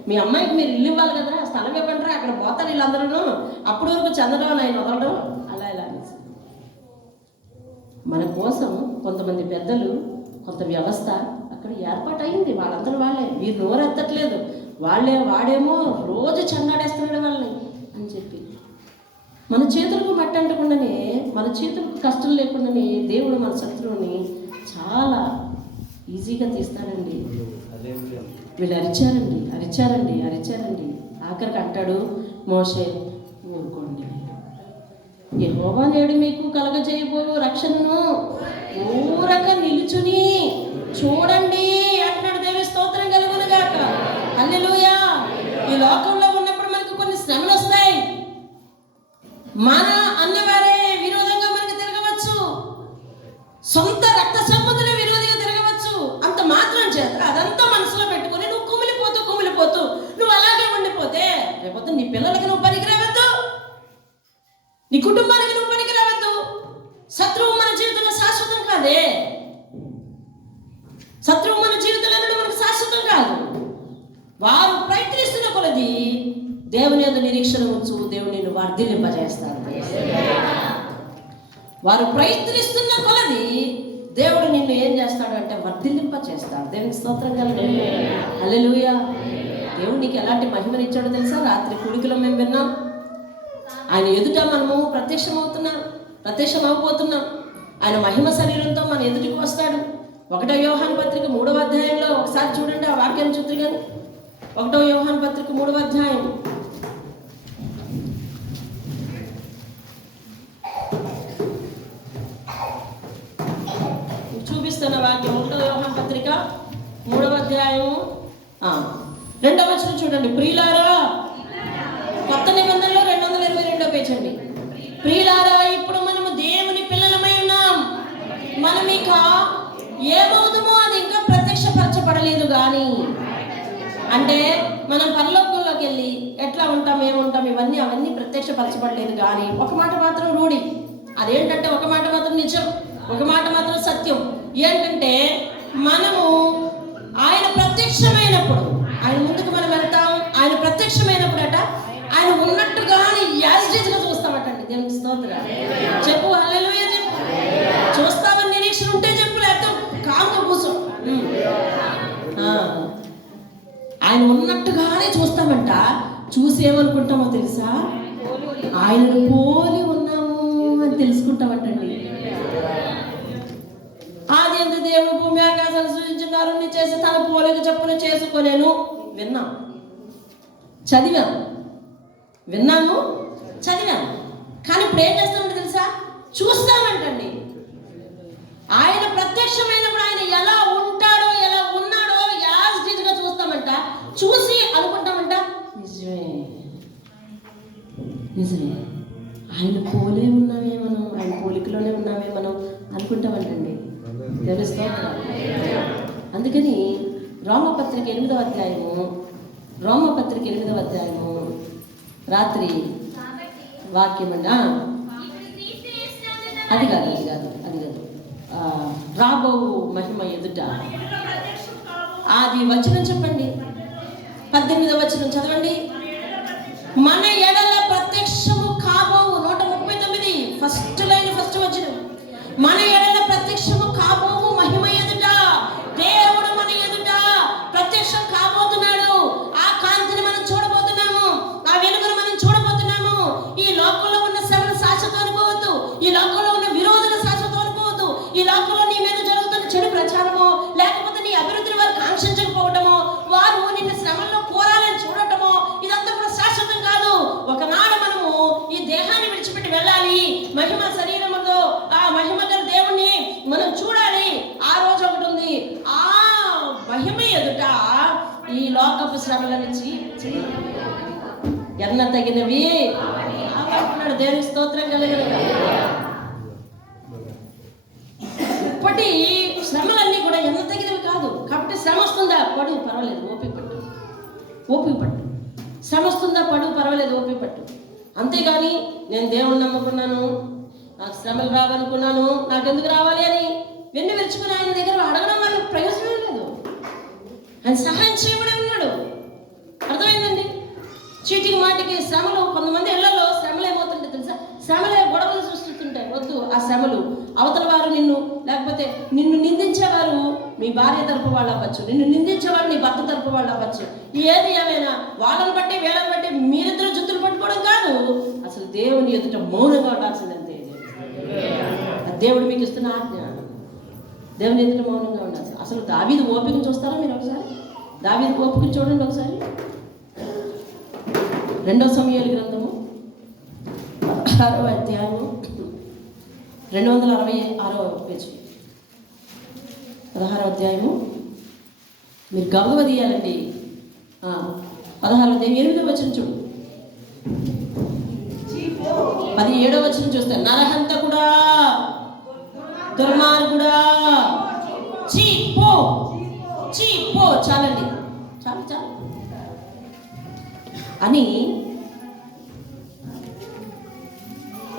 మీ అమ్మాయికి మీరు ఇల్లు ఇవ్వాలి కదా, స్థలం ఇవ్వంటారా, అక్కడ పోతారు వీళ్ళందరూ, అప్పటి వరకు చంద్రబాబు ఆయన వదలడం అలా అనేసి. మన కోసం కొంతమంది పెద్దలు, కొంత వ్యవస్థ అక్కడ ఏర్పాటు అయింది. వాళ్ళందరూ వాళ్ళే, వీరు నోరెత్తట్లేదు, వాడేమో రోజు చంగాడేస్తున్నాడు వాళ్ళని అని చెప్పి. మన చేతులకు మట్టి అంటకుండానే, మన చేతులకు కష్టం లేకుండానే దేవుడు మన శత్రువుని చాలా ఈజీగా తీస్తాడండి. వీళ్ళు అరిచారండి. ఆఖరికి అంటాడు మోషే, ఊరుకోండి, యెహోవా నేడు మీకు కలగజేయబో రక్షణను ఊరక నిలుచుని చూడండి అంటున్నాడు. దేవుని స్తోత్రం కలుగును గాక. హల్లెలూయా. ఈ లోకంలో ఉన్నప్పుడు మనకు కొన్ని శ్రమలు వస్తాయి. మన అన్నవారే విరోధంగా మనకు తిరగవచ్చు, సొంత రక్త సంబంధులే విరోధిగా తిరగవచ్చు. అంత మాత్రం చేత అదంతా మనసులో పెట్టుకుని నువ్వు కుమిలిపోతూ నువ్వు అలాగే ఉండిపోతే రేపొద్దు నీ పిల్లలకి నువ్వు పనికిరావద్దు, నీ కుటుంబానికి నువ్వు పనికిరావద్దు. శత్రువు మన జీవితంలో శాశ్వతం కాదే. శత్రువు మన జీవితంలో మనకు శాశ్వతం కాదు. వారు ప్రయత్నిస్తున్న కొలది దేవుని యందు నిరీక్షణ ఉంచు, దేవుని నిన్ను వర్ధిల్లింపజేస్తాడు. వారు ప్రయత్నిస్తున్న కొలది దేవుడు నిన్ను ఏం చేస్తాడు అంటే వర్ధిల్లింపజేస్తాడు. దేవునికి స్తోత్రం కలుగును. హల్లెలూయా. దేవుడు నీకు ఎలాంటి మహిమనిచ్చాడో తెలుసా? రాత్రి కూడికలో మేము విన్నాం. ఆయన ఎదుట మనము ప్రత్యక్షమవబోతున్నాం. ఆయన మహిమ శరీరంతో మన ఎదుటికి వస్తాడు. 1వ యోహాను పత్రిక 3వ అధ్యాయంలో ఒకసారి చూడండి, ఆ వాక్యాన్ని చూద్దరు కానీ. 1వ యోహాను పత్రిక 3వ అధ్యాయం చూపిస్తున్న వాక్యం. 1వ యోహాను పత్రిక 3వ అధ్యాయం 2వ వచనం చూడండి. ప్రియులారా, కొత్త నిబంధనలో 222వ పేజీ అండి. ప్రియులారా, ఇప్పుడు మనము దేవుని పిల్లలమై ఉన్నాం. మనం ఇక ఏమవుతామో అది ఇంకా ప్రత్యక్షపరచబడలేదు. కానీ అంటే మనం పరలోకంలోకి వెళ్ళి ఎట్లా ఉంటాం, ఏముంటాం, అవన్నీ ప్రత్యక్షపరచబడలేదు. కానీ ఒక మాట మాత్రం రూఢి. అదేంటంటే ఒక మాట మాత్రం నిజం, ఒక మాట మాత్రం సత్యం. ఏంటంటే మనము ఆయన ప్రత్యక్షమైనప్పుడు, ఆయన ముందుకు మనం వెళ్తాం. ఆయన ప్రత్యక్షమైనప్పుడు ఆయన ఉన్నట్టుగానే యాజిటీగా చూస్తామటండి. దేవునికి స్తోత్రం చెప్పు. హల్లెలూయా చెప్పు. చూస్తామని నిరీక్షణ ఉంటే చెప్పు, లేకపోతే కాముగా కూర్చో. ఆయన ఉన్నట్టుగానే చూస్తామంట. చూసి ఏమనుకుంటామో తెలుసా? ఆయనను పోలి ఉన్నాము అని తెలుసుకుంటామంటండి. ఆది అందు దేవుడు భూమి ఆకాశాలు సృజించున్నారు, చేసి తన పోలిక చొప్పున చేసుకొనేను. విన్నాను, చదివాను. కానీ ఇప్పుడు ఏం చేస్తామంటే తెలుసా? చూస్తామంటండి. ఆయన ప్రత్యక్షమైనప్పుడు ఆయన ఎలా ఉంటాడో, ఎలా ఉన్నాడో యాజిటీగా చూస్తామంట. చూసి అనుకుంటామంట, నిజమే ఆయన పోలే ఉన్నామే మనం, ఆయన పోలికలోనే ఉన్నామే మనం అనుకుంటామంటండి. తెలుస్తా. అందుకని రోమపత్రిక 8వ అధ్యాయము రాత్రి వాక్యం అండి. అది కాదు రాబో మహిమ ఎదుట. అది వచనం చెప్పండి. 18వ వచనం చదవండి. మన ఎడల ప్రత్యక్షము కాబోవు. 139 ఫస్ట్ లైన్, ఫస్ట్ వచనం. మన ఎడల ప్రత్యక్షము కాబోవు మహిమ ఎదుట. దేవుడు మన ఎదుట ప్రత్యక్షం కాబోతున్నాడు. ఆ కాంతిని మనం చూడబోతున్నాము, ఆ వెలుగును మనం చూడబోతున్నాము. ఈ లోకంలో ఉన్న శ్రమలు శాశ్వతం అనుకోవద్దు, ఈ లోకంలో ఉన్న విరోధులు శాశ్వతం అనుకోవద్దు. ఈ లోకంలో నీ మీద జరుగుతున్న చెడు ప్రచారమో, లేకపోతే నీ అభివృద్ధిని వారు కాంక్షించకపోవటమో, వారు నిన్ను శ్రమల్లో కోరాలని చూడటమో, ఇదంతా కూడా శాశ్వతం కాదు. ఒకనాడు మనము ఈ దేహాన్ని విడిచిపెట్టి వెళ్ళాలి. మహిమ శరీరములో ఆ మహిమ గల దేవుణ్ణి మనం చూడాలి. ఆ రోజు ఒకటి ఉంది. ఆ మహిమ ఎదుట ఈ లోకపు శ్రమల నుంచి ఎన్న తగినవి అంటున్నాడు. దేవునికి స్తోత్రం కలుగును. ఇప్పటి శ్రమలన్నీ కూడా ఎన్న తగినవి కాదు. కాబట్టి శ్రమ వస్తుందా? పడు, పర్వాలేదు, ఓపిక పట్టు. శ్రమ వస్తుందా? పడు, పర్వాలేదు, ఓపిక పట్టు. అంతేగాని నేను దేవుణ్ణి నమ్ముకున్నాను, నాకు శ్రమలు రావాలనుకున్నాను, నాకెందుకు రావాలి అని వెన్ను విరుచుకుని ఆయన దగ్గర అడగడం వల్ల ప్రయోజనం లేదు. ఆయన సహాయం చేయబడి ఉన్నాడు. అర్థమైందండి? చీటికి మాటికి శ్రమలు. కొంతమంది ఇళ్లలో శ్రమలు ఏమవుతుంటే తెలుసా? శ్రమలే గొడవలు సృష్టిస్తుంటాయి. వద్దు ఆ శ్రమలు. అవతల వారు నిన్ను నిందించేవారు మీ భార్య తరపు వాళ్ళు అవ్వచ్చు, నిన్ను నిందించేవారు నీ భర్త తరపు వాళ్ళు అవ్వచ్చు. ఏది ఏమైనా వాళ్ళని బట్టి వీళ్ళని బట్టి మీరిద్దరు జుత్తులు పట్టుకోవడం కాదు. అసలు దేవుని ఎదుట మౌనంగా ఉండాల్సిందంతే. దేవుడు మీకు ఇస్తున్న ఆజ్ఞ. దేవుని ఎదుట మౌనంగా ఉండాల్సి. అసలు దావీదు ఓపికను చూస్తారా మీరు? ఒకసారి దావీదు ఓపికను చూడండి ఒకసారి. 2వ సమూయేలు గ్రంథము 16వ అధ్యాయం 266వ పేజీ. 16వ అధ్యాయము మీరు గబగబ తీయాలండి. 16వ అధ్యాయం 8వ వచనం చూడు. 17వ వచనం చూస్తే నరహంతకుడా, దుర్మార్గుడా, చీపో చీపో. చాలండి, చాలు చాలు అని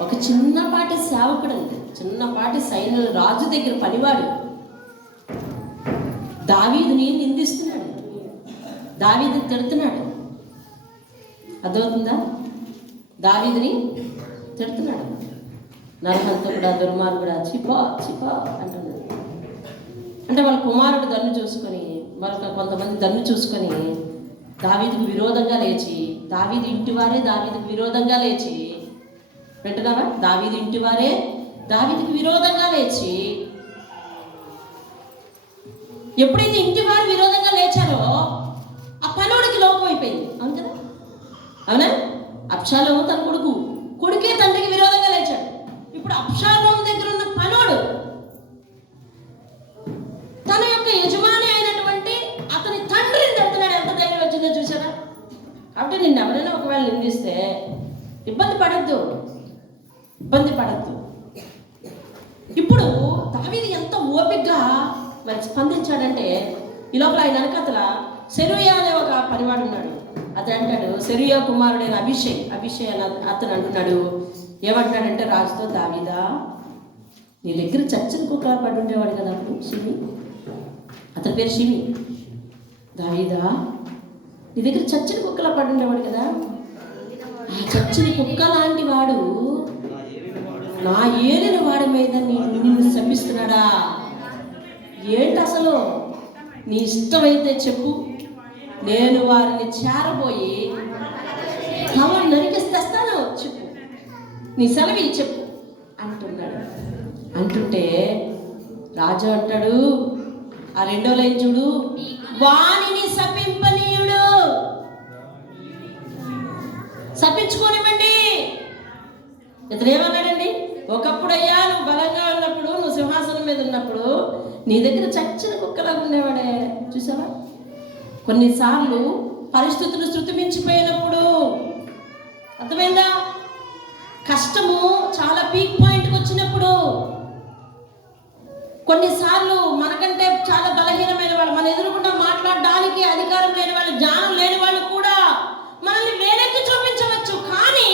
ఒక చిన్నపాటి సేవకుడు అండి, చిన్నపాటి సైన్య రాజు దగ్గర పనివాడు దావీదుని నిందిస్తున్నాడు, దావీదుని తిడుతున్నాడు. అర్థమవుతుందా? దావీదుని తిడుతున్నాడు. నరహంతకుడా, దుర్మార్గుడా, చిపా చిపా అంటున్నాడు. అంటే వాళ్ళ కుమారుడు దన్ను చూసుకొని, మరొక కొంతమంది దన్ను చూసుకొని దావీదుకు విరోధంగా లేచి, దావీదు ఇంటివారే దావీదుకు విరోధంగా లేచి, వింటున్నారా? దావీదు ఇంటివారే దావీదుకు విరోధంగా లేచి, ఎప్పుడైతే ఇంటి వారు విరోధంగా లేచారో ఆ పనుడికి లోపం అయిపోయింది. అవును కదా? అవునా? అబ్షాలోము తన కొడుకే తండ్రికి విరోధంగా లేచాడు. ఇప్పుడు అబ్షాలోము దగ్గర ఉన్న పనుడు తన యొక్క యజమాని అయినటువంటి అతని తండ్రిని తిడుతున్నాడు. ఎంత ధైర్యం వచ్చిందో చూసారా? కాబట్టి నిన్ను ఎవరైనా ఒకవేళ నిందిస్తే ఇబ్బంది పడద్దు. ఇప్పుడు దావీదు ఎంత ఓపికగా మరి స్పందించాడంటే, ఈ లోపల ఆయన వెనకతల సెరూయా అనే ఒక పనివాడు ఉన్నాడు. అతను అంటాడు, సెరూయా కుమారుడైన అభిషేక్ అతను అంటున్నాడు, ఏమంటాడంటే రాజుతో, దావీదా నీ దగ్గర చచ్చిన కుక్క పడి ఉండేవాడు కదా అప్పుడు షిమి, అతని పేరు షిమి. దావీదా నీ దగ్గర చచ్చిన కుక్కలా పడి ఉండేవాడు కదా, ఆ చచ్చిన కుక్క లాంటి వాడు నా ఏలిన వాడి మీద నిన్ను శపిస్తున్నాడా? ఏంటి అసలు? నీ ఇష్టమైతే చెప్పు, నేను వారిని చేరబోయి తమ నరికిస్తాను, చెప్పు, నీ సెలవి చెప్పు అంటున్నాడు. అంటుంటే రాజు అంటాడు, ఆ 2వ లైన్ చూడు, వాణిని శపింపనీయుడు. శపించుకోనివ్వండి. ఇతను ఏమన్నాడండి? ఒకప్పుడు అయ్యా నువ్వు బలంగా ఉన్నప్పుడు, నువ్వు సింహాసనం మీద ఉన్నప్పుడు నీ దగ్గర చచ్చిన కుక్కలాగా ఉండేవాడే. చూసావా? కొన్నిసార్లు పరిస్థితులు శృతి మించిపోయినప్పుడు, అర్థమైందా? కష్టము చాలా పీక్ పాయింట్కి వచ్చినప్పుడు, కొన్నిసార్లు మనకంటే చాలా బలహీనమైన వాళ్ళు, మన ఎదురుకుండా మాట్లాడడానికి అధికారం లేని వాళ్ళు, జ్ఞానం లేని వాళ్ళు కూడా మనల్ని వేలెత్తి చూపించవచ్చు. కానీ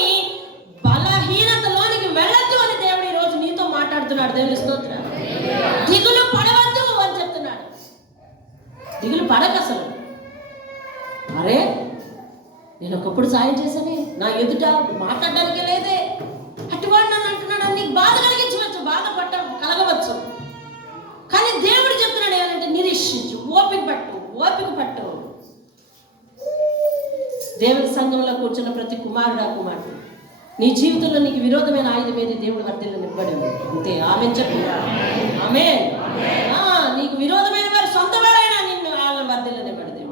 బలహీనతలోనికి వెళ్ళొద్దు అని దేవుడు ఈరోజు నీతో మాట్లాడుతున్నాడు. దేవుని స్తోత్రం. దిగులు పడవద్దు అని చెప్తున్నాడు. దిగులు పడక అసలు, అరే నేను ఒకప్పుడు సాయం చేశానే, నా ఎదుట మాట్లాడడానికే లేదే, అటువాడు నన్ను అంటున్నాడు, నీకు బాధ కలిగించవచ్చు, కలగవచ్చు. కానీ దేవుడు చెప్తున్నాడు ఏమంటే, నిరీక్షించు, ఓపిక పట్టు. దేవుని సంఘంలో కూర్చున్న ప్రతి కుమారుడు నీ జీవితంలో నీకు విరోధమైన ఆయుధం ఏది? దేవుడు వర్ధిల్లని నింపడాడు. అంతే. ఆమె చెప్పు. ఆమేన్. నీకు విరోధమైన వారు సొంత వారైనా నిన్ను వాళ్ళని వర్ధిల్లని నింపడు దేవుడు.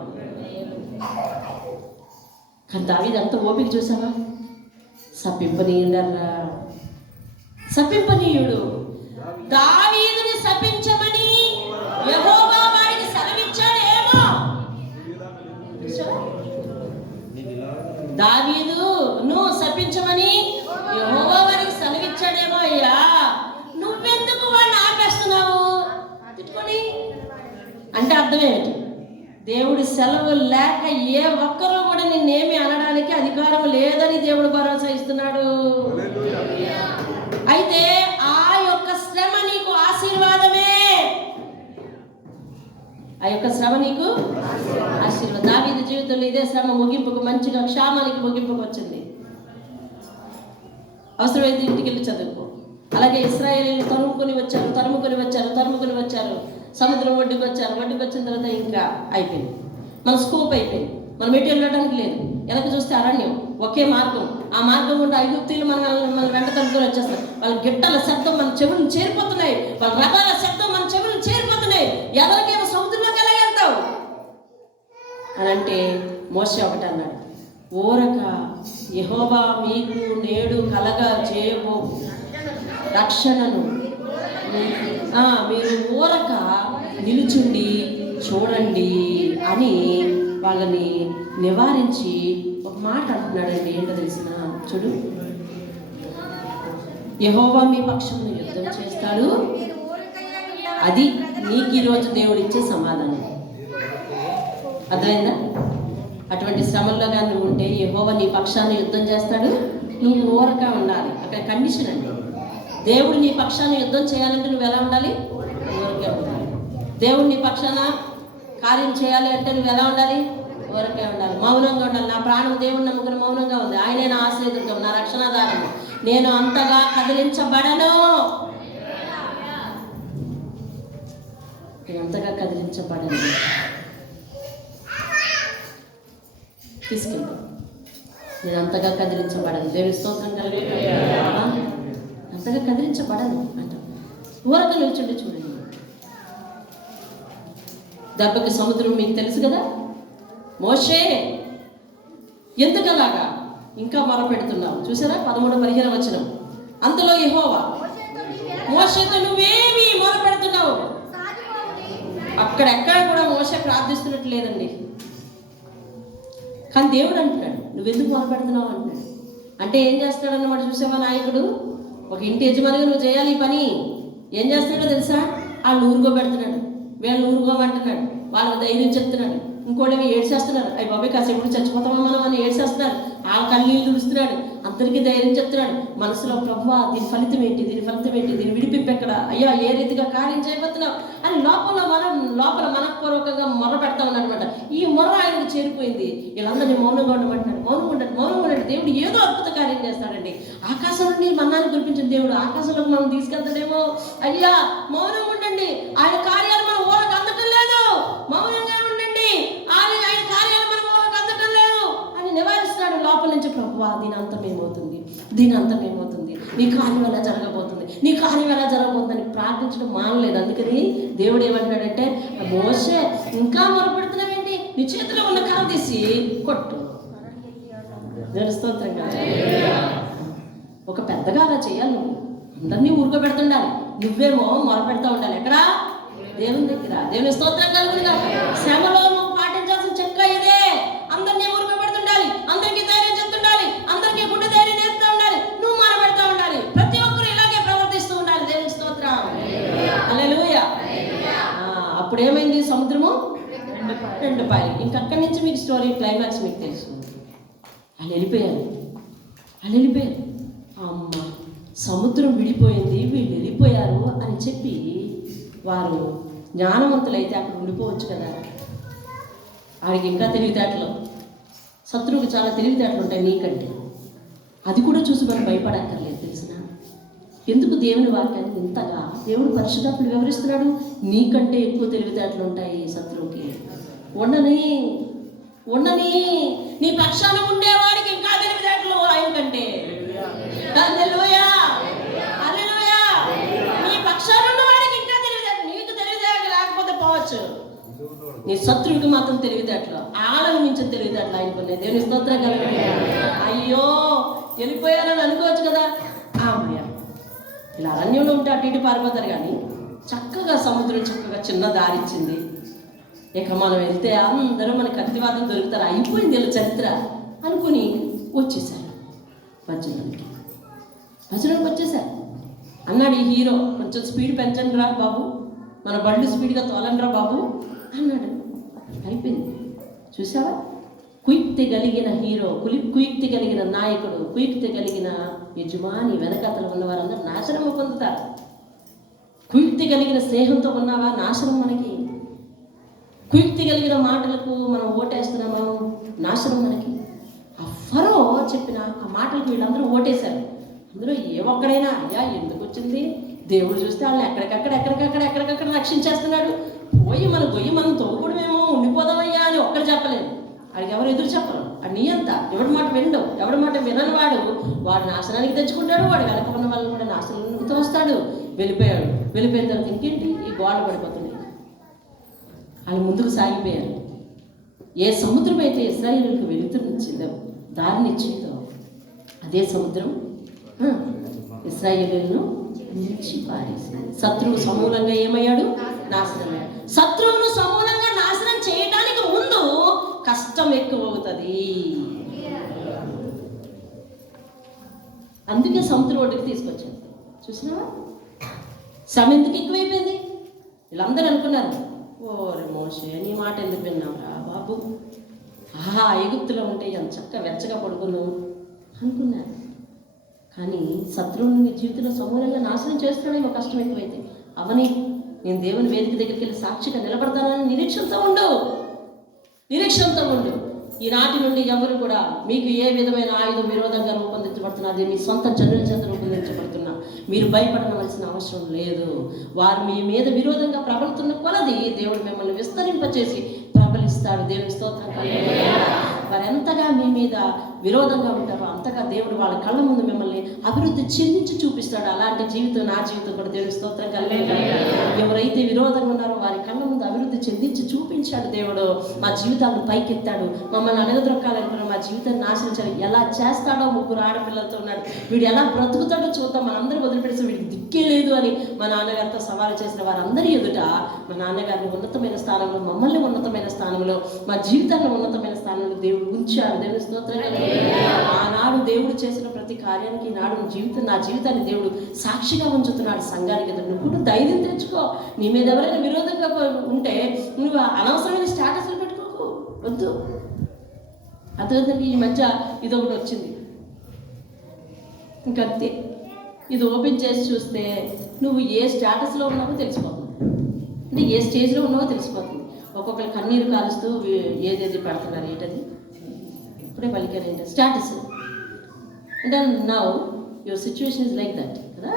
కానీ దావీదు అంత ఓపిక చూసావా? శపింపనీయుడు. దావీదుని శపించమని యెహోవా వారికి సెలవిచ్చాడేమో. దావీదు నువ్వు శపించమని యెహోవా వారికి సెలవిచ్చాడేమో. అయ్యా నువ్వెందుకు వాడిని ఆపేస్తున్నావు తిట్టుకొని అంటే అర్థం ఏమిటి? దేవుడి సెలవు లేక ఏ ఒక్కరూ కూడా నిన్నేమి అనడానికి అధికారం లేదని దేవుడు భరోసా ఇస్తున్నాడు. అయితే ఆ యొక్క శ్రమ నీకు ఆశీర్వాదమే. ఆ యొక్క శ్రమ నీకు ఆశీర్వాదం. దావీదు జీవితంలో ఇదే శ్రమ ముగింపుకు, మంచిగా క్షేమానికి ముగింపుకు వచ్చింది. అవసరమైతే ఇంటికి వెళ్ళి చదువుకో. అలాగే ఇశ్రాయేలీయులు తరుముకొని వచ్చారు, సముద్రం ఒడ్డుకు వచ్చిన తర్వాత ఇంకా అయిపోయింది, మన స్కోప్ అయిపోయింది, మనం ఎటు వెళ్ళడానికి లేదు. వెనక చూస్తే అరణ్యం, ఒకే మార్గం. ఆ మార్గం గుండా ఐగుప్తీయులు మన వెంట తలుపుకొని వచ్చేస్తారు. వాళ్ళ గిట్టల శబ్దం మన చెవులను చేరిపోతున్నాయి, వాళ్ళ రథాల శబ్దం మన చెవులను చేరిపోతున్నాయి. ఎవరికేమో సముద్రంలోకి వెళ్ళగలుగుతావు అని అంటే మోషే ఒకటి అన్నాడు, ఊరక యెహోవా మీకు నేడు కలగ చేయబో రక్షణను మీరు ఊరక నిలుచుండి చూడండి అని వాళ్ళని నివారించి ఒక మాట అంటున్నాడండి. ఏంటో తెలిసిన చూడు, యెహోవా మీ పక్షమును యుద్ధం చేస్తాడు, అది నీకు ఈరోజు దేవుడు ఇచ్చే సమాధానం. అర్థమైందా? అటువంటి శ్రమల్లో కానీ నువ్వు ఉంటే యెహోవా నీ పక్షాన్ని యుద్ధం చేస్తాడు, నువ్వు ఊరక ఉండాలి. అక్కడ కండిషన్ అండి. దేవుడు నీ పక్షాన్ని యుద్ధం చేయాలంటే నువ్వు ఎలా ఉండాలి? ఊరకే ఉండాలి. దేవుడు నీ పక్షాన కార్యం చేయాలి అంటే నువ్వు ఎలా ఉండాలి? ఊరకే ఉండాలి, మౌనంగా ఉండాలి. నా ప్రాణం దేవుడిని నమ్ముకుని మౌనంగా ఉంది. ఆయనే నా ఆశ్రయదుర్గం, నా రక్షణాధారం, నేను అంతగా కదిలించబడను. నేను అంతగా కదిలించబడను. తీసుకెళ్తాను. నేను అంతగా కదిలించబడను. దేవుని స్తోత్రం కలుగుతుంది. అంతగా కదిలించబడను అంట. ఊరక నిల్చుండి చూడండి. దెబ్బకి సముద్రం మీకు తెలుసు కదా. మోషే ఎందుకలాగా ఇంకా మొరపెడుతున్నావు? చూసారా 13-15 వచనం. అంతలో యెహోవా మోషేతో నువ్వేమి మొరపెడుతున్నావు? అక్కడెక్కడ కూడా మోషే ప్రార్థిస్తున్నట్టు లేదండి. కానీ దేవుడు అంటున్నాడు నువ్వెందుకు మొరపెడుతున్నావు అంటున్నాడు. అంటే ఏం చేస్తున్నాడు అన్నమాట చూసావా? నాయకుడు ఒక ఇంటి యజమానిగా నువ్వు చేయాలి ఈ పని. ఏం చేస్తున్నాడో తెలుసా? వాళ్ళు ఊరుకోబెడుతున్నాడు, వీళ్ళు ఊరుకోమంటున్నాడు, వాళ్ళకి ధైర్యం చెప్తున్నాడు. ఇంకోటి ఏడ్చేస్తున్నారు, అయ్యి బాబాయ్ కాసేపు చచ్చిపోతామా మనం అని ఏడ్చేస్తున్నారు. వాళ్ళ కన్నీళ్ళు తుడుస్తున్నాడు, అందరికీ ధైర్యం చెప్తున్నాడు. మనసులో ప్రభువా దీని ఫలితం ఏంటి, దీని ఫలితం ఏంటి, దీని విడిపింపు ఎక్కడ, అయ్యా ఏ రీతిగా కార్యం చేయబోతున్నావు అని లోపల మనఃపూర్వకంగా మొర్ర పెడతా ఉన్నాడనమాట. ఈ మొర్ర ఆయనకు చేరిపోయింది. వీళ్ళందరినీ మౌనంగా ఉండమంటున్నాడు. మౌనంగా ఉండండి. దేవుడు ఏదో అద్భుత కార్యం చేస్తాడండి. ఆకాశం నుండి మన్నాన్ని కురిపించిన దేవుడు ఆకాశంలోకి మనం తీసుకెళ్తాడేమో. అయ్యా మౌనంగా ఉండండి, ఆయన కార్యాలు మనం ఊరకు అందటం లేదు. మౌనంగా ఉండండి, ఆయన కార్యాలు మనం ఊరకు అందటం లేదు అని నివారిస్తున్నాడు లోపల నుంచి. ప్రభువా దీని అంతం ఏమవుతుంది, దీని అంతం ఏమవుతుంది, నీ కార్యం ఎలా జరగబోతుంది, నీ కార్యం ఎలా జరగబోతుందని ప్రార్థించడం మానలేదు. అందుకని దేవుడు ఏమంటాడంటే, మోషే ఇంకా మొరపెడుతున్నావేంటి, నీ చేతిలో ఉన్న కర్ర తీసి కొట్టు. స్తోత్రం కదా. ఒక పెద్దగా అలా చేయాలి. నువ్వు అందరినీ ఊరుకోబెడుతుండాలి, నువ్వేమో మొరపెడతా ఉండాలి. ఎక్కడా? దేవుని దగ్గర. దేవుని స్తోత్రం కలుగుతుందా. శ్రమలో నువ్వు పాటించాల్సిన చెక్క ఇదే. అందరినీ ఊరుకోబెడుతుండాలి, అందరికీ ధైర్యం చెప్తుండాలి, అందరికీ గుండె ధైర్యం నేర్పుతూ ఉండాలి, నువ్వు మొరపెడతా ఉండాలి. ప్రతి ఒక్కరు ఇలాగే ప్రవర్తిస్తూ ఉండాలి. దేవుని స్తోత్రం. హల్లెలూయా. అప్పుడు ఏమైంది? సముద్రము రెండు పాయలు. ఇంకక్కడి నుంచి మీకు స్టోరీ క్లైమాక్స్ మీకు తెలుసు. వాళ్ళు వెళ్ళిపోయారు. అమ్మ సముద్రం విడిపోయింది, వీళ్ళు వెళ్ళిపోయారు అని చెప్పి వారు జ్ఞానవంతులైతే అక్కడ ఉండిపోవచ్చు కదా. ఆడికి ఇంకా తెలివితేటలు, శత్రువుకి చాలా తెలివితేటలు ఉంటాయి నీకంటే. అది కూడా చూసి మనం భయపడక్కర్లేదు. తెలిసిన ఎందుకు దేవుని వాక్యాన్ని ఇంతగా దేవుడు పరిశుద్ధాత్ముడు వివరిస్తున్నాడు? నీకంటే ఎక్కువ తెలివితేటలు ఉంటాయి శత్రువుకి. ఉండని నీ పక్షాన ఉండేవాడికి ఇంకా తెలివితేటలు ఆయన కంటే. హల్లెలూయా, హల్లెలూయా. నీ పక్షాన ఉన్నవాడికి ఇంకా తెలివితేటలు. నీకు తెలివితేటలు లేకపోతే పోవచ్చు, నీ శత్రువుకి మాత్రం తెలివితేటలు ఆళ్ళని మించిన తెలివితేటలు ఆయనకు ఉన్నాయి. దేవుని స్తోత్రం కలుగుతుంది. అయ్యో వెళ్ళిపోయారని అనుకోవచ్చు కదా. అమ్మయ్య ఇలా అరణ్యంలో ఉంటే అటు ఇటు పారిపోతారు. కానీ చక్కగా సముద్రం చక్కగా చిన్న దారి ఇచ్చింది. ఇక మనం వెళ్తే అందరూ మనకి కత్తివాదం దొరుకుతారు, అయిపోయింది ఇలా చరిత్ర అనుకుని వచ్చేసారు. భజనకి వచ్చేసారు. అన్నాడు ఈ హీరో, కొంచెం స్పీడ్ పెంచండి రా బాబు, మన బళ్ళు స్పీడ్గా తోలండి రా బాబు అన్నాడు. అయిపోయింది. చూసావా? కుయుక్తి కలిగిన హీరో, కుయుక్తి కలిగిన నాయకుడు, కుయుక్తి కలిగిన యజమాని వెనకాతలు ఉన్నవారందరూ నాశనం పొందుతారు. కుయుక్తి కలిగిన స్నేహంతో ఉన్నావా, నాశనం మనకి. కుయుక్తి కలిగిన మాటలకు మనం ఓటేస్తున్నామా, నాశనం మనకి. ఆ ఫరో చెప్పిన ఆ మాటలకు వీళ్ళందరూ ఓటేశారు. అందులో ఏ ఒక్కడైనా అయ్యా ఎందుకు వచ్చింది, దేవుడు చూస్తే వాళ్ళని ఎక్కడికక్కడ రక్షించేస్తున్నాడు, గొయ్యి మనం తోకూడమేమో ఉండిపోదామయ్యా అని ఒక్కడు చెప్పలేదు. వాడికి ఎవరు ఎదురు చెప్పరు. అది నీ అంత ఎవడి మాట వినడు, ఎవడి మాట వినని వాడు నాశనానికి తెచ్చుకుంటాడు. వాడు వెనక ఉన్న వాళ్ళని కూడా నాశనానికి తోస్తాడు. వెళ్ళిపోయిన తర్వాత ఇంకేంటి, ఈ గోడ పడిపోతుంది. వాళ్ళు ముందుకు సాగిపోయారు. ఏ సముద్రం అయితే ఇశ్రాయేలులకు వెలుతురునిచ్చిందో, దారినిచ్చిందో, అదే సముద్రం ఇశ్రాయేలును ముంచి పారేసింది. శత్రువు సమూలంగా ఏమయ్యాడు? నాశనమయ్యాడు. శత్రువును సమూలంగా నాశనం చేయడానికి ముందు కష్టం ఎక్కువ అవుతుంది. అందుకే సముద్రం ఒడ్డుకి తీసుకొచ్చాను. చూసినావా శ్రమ ఎందుకు ఎక్కువైపోయింది? వీళ్ళందరూ అనుకున్నారు, ఓరే మోషే నీ మాట ఎందుకు విన్నావురా బాబు, ఎగుప్తులో ఉంటే ఎంత చక్కగా వెచ్చగా పడుకున్నావు అనుకున్నారు. కానీ శత్రువుని నీ జీవితంలో సమూలంగా నాశనం చేస్తున్నాడేమో కష్టం ఎక్కువైతే. అవని నేను దేవుని వేదిక దగ్గరికి వెళ్ళి సాక్షిగా నిలబడతానని నిరీక్షణతో ఉండు. ఈనాటి నుండి ఎవరు కూడా మీకు ఏ విధమైన ఆయుధం విరోధంగా రూపొందించబడుతున్నది మీ సొంత జనుల చేత రూపొందించబడుతున్నా మీరు భయపడవలసిన అవసరం లేదు. వారు మీ మీద విరోధంగా ప్రబలుతున్న కొలది దేవుడు మిమ్మల్ని విస్తరింపచేసి ప్రబలిస్తాడు. దేవుని స్తోత్రం. వారు ఎంతగా మీ మీద విరోధంగా ఉంటారో అంతగా దేవుడు వాళ్ళ కళ్ళ ముందు మిమ్మల్ని అభివృద్ధి చెందించి చూపిస్తాడు. అలాంటి జీవితం నా జీవితం కూడా దేవుని స్తోత్రం కలిగే. ఎవరైతే విరోధంగా ఉన్నారో వారి కళ్ళ ముందు అభివృద్ధి చెందించి చూపించాడు దేవుడు. మా జీవితాలను పైకెత్తాడు. మమ్మల్ని అడగదొక్కాలనుకున్న మా జీవితాన్ని నాశించాడు. ఎలా చేస్తాడో 3 ఆడపిల్లలతో ఉన్నాడు. వీడు ఎలా బ్రతుకుతాడో చూద్దాం, మనందరూ వదిలిపెడితే వీడికి దిక్కే లేదు అని మా నాన్నగారితో సవాలు చేసిన వారందరి ఎదుట మా నాన్నగారిని ఉన్నతమైన స్థానంలో, మమ్మల్ని ఉన్నతమైన స్థానంలో, మా జీవితాన్ని ఉన్నతమైన స్థానంలో దేవుడు ఉంచాడు. దేవుని స్తోత్రం. ఆనాడు దేవుడు చేసిన ప్రతి కార్యానికి ఈనాడు నా జీవితాన్ని దేవుడు సాక్షిగా ఉంచుతున్నాడు సంఘానికి. నువ్వు ధైర్యం తెచ్చుకో. నీ మీద ఎవరైనా విరోధంగా ఉంటే నువ్వు అనవసరమైన స్టేటస్లు పెట్టుకోకు, వద్దు. అర్థమైందండి. ఈ మధ్య ఇది ఒకటి వచ్చింది, ఇంకంతే. ఇది ఓపెన్ చేసి చూస్తే నువ్వు ఏ స్టేటస్లో ఉన్నావో తెలిసిపోతుంది, అంటే ఏ స్టేజ్లో ఉన్నావో తెలిసిపోతుంది. ఒక్కొక్కరు కన్నీరు కాలుస్తూ ఏదేది పెడుతున్నారు. ఏంటది ఇప్పుడే పలికారు, ఏంటంటే స్టేటస్. అంటే now your situation is like that కదా,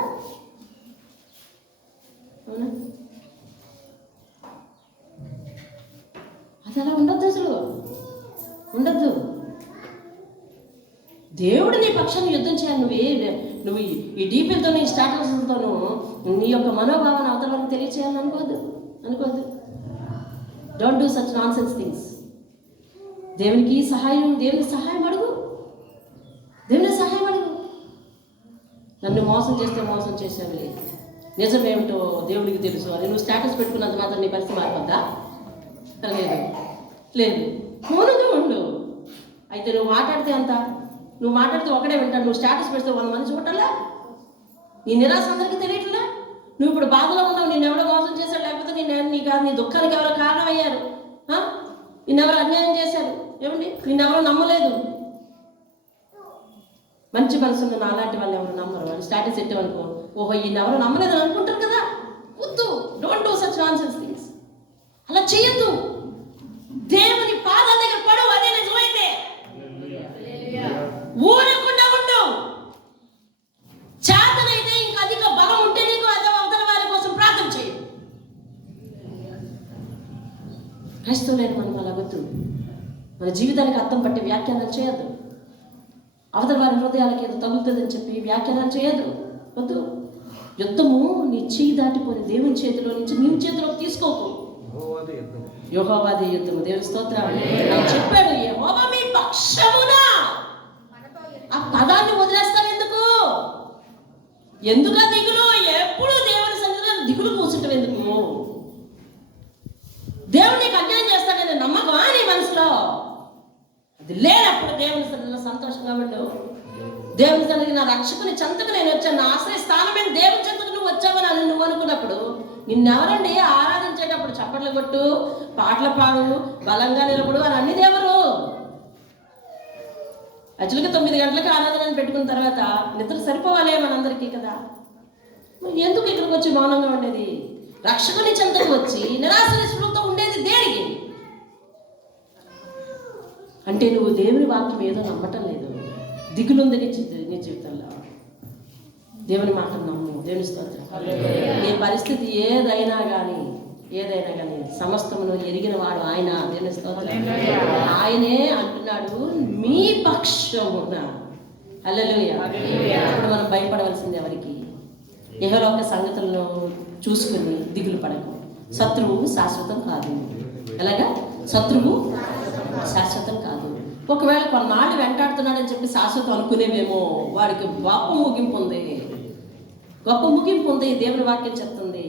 అవునా? అది అలా ఉండద్దు, అసలు ఉండద్దు. దేవుడు నీ పక్షాన్ని యుద్ధం చేయాలి. నువ్వు ఈ డీపీలతో నీ స్టాటస్లతోనూ నీ యొక్క మనోభావాన్ని అవతల వరకు తెలియచేయాలని అనుకోవద్దు. Don't do such non sense things. దేవునికి సహాయం అడుగు. దేవుని సహాయం అడుగు. నన్ను మోసం చేస్తే మోసం చేసేవి నిజమేమిటో దేవుడికి తెలుసు అని నువ్వు స్టేటస్ పెట్టుకున్నంత మాత్రం నీ పరిస్థితి మారిపోద్దా? లేదు. మౌనంగా ఉండు. అయితే నువ్వు మాట్లాడితే ఒకడే వింటాడు. నువ్వు స్టేటస్ పెడితే 100 మంది చూడాలా? నీ నిరాశ అందరికీ తెలియట్లా? నువ్వు ఇప్పుడు బాధలో ఉన్నావు. నిన్ను ఎవడో మోసం చేశాడు, లేకపోతే నీ దుఃఖానికి ఎవరో కారణమయ్యారు, నిన్నెవరో అన్యాయం చేశారు, ఏమండి నిన్నెవరో నమ్మలేదు. మంచి మనసున్న నాలాంటి వాళ్ళు ఎవరు నమ్మరు. వాళ్ళు స్టేటస్ పెట్టేవనుకో, ఓహో ఈయన ఎవరో నమ్మలేదని అనుకుంటారు కదా. వద్దు. Don't do such non sense things. అలా చేయొద్దు. దేవుని పాదాల దగ్గర పడు. అదే నిజమైతే ఊరకుండా ఉండు. చేతనైతే ఇంకా అధిక బలం ఉంటే నీకు అదే అవతల వారి కోసం ప్రార్థన చేయి. క్రైస్తవులైన మనం అలా వద్దు. మన జీవితానికి అర్థం పట్టే వ్యాఖ్యానాలు చేయొద్దు. అవతల వారి హృదయాలకి ఏదో తగులుతుందని చెప్పి వ్యాఖ్యానాలు చేయొద్దు, వద్దు. యుద్ధము నీ చేయి దాటిపోయి దేవుని చేతిలో నుంచి నీ చేతిలోకి తీసుకోకు. యెహోవాదే యుద్ధము. దేవుని స్తోత్రం. చెప్పాడు, యెహోవా మీ పక్షమున. ఆ పదాన్ని వదిలేస్తాను ఎందుకు దిగులు? ఎప్పుడు దేవుని సన్నిధిలో దిగులు కూర్చుంటావు ఎందుకు? దేవుడు నీకు అన్యాయం చేస్తాడనే నమ్మకమా నీ మనసులో? అది లేనప్పుడు దేవుని సన్నిధిలో సంతోషంగా ఉండు. దేవుని సన్నిధికి నా రక్షకుని చెంతకు నేను వచ్చాను, నా ఆశ్రయ స్థానమైన దేవుని చెంతకు నువ్వు వచ్చావని నువ్వు అనుకున్నప్పుడు నిన్నెవరండి ఆరాధించేటప్పుడు చప్పట్లు కొట్టు, పాటలు పాడు, బలంగా నిలబడు అని అన్ని దేవుడు. యాక్చువల్గా 9 గంటలకు ఆరాధన పెట్టుకున్న తర్వాత నిద్ర సరిపోవాలి మనందరికీ కదా. ఎందుకు ఇక్కడికి వచ్చి మౌనంగా ఉండేది? రక్షకుని చెంతకు వచ్చి నిరాశ నిస్పృహతో ఉండేది దేనికి? అంటే నువ్వు దేవుని వాక్యం ఏదో నమ్మటం లేదు, దిగులుంది నీ జీవితంలో. దేవుని మాట నమ్ము. దేవుని స్తోత్రం. నీ పరిస్థితి ఏదైనా కానీ సమస్తమును ఎరిగిన వాడు ఆయన. దేవుని స్తోత్రం. ఆయనే అంటున్నాడు మీ పక్షమున. హల్లెలూయా. ఇప్పుడు మనం భయపడవలసింది ఎవరికి? యెహోవా సంగతులను చూసుకుని దిగులు పడకు. శత్రువు శాశ్వతం కాదు. ఎలాగా? శత్రువు శాశ్వతం కాదు. ఒకవేళ కొన్నాళ్ళు వెంటాడుతున్నాడని చెప్పి శాశ్వతం అనుకునేవేమో, వాడికి గొప్ప ముగింపు ఉంది. దేవుని వాక్యం చెప్తుంది.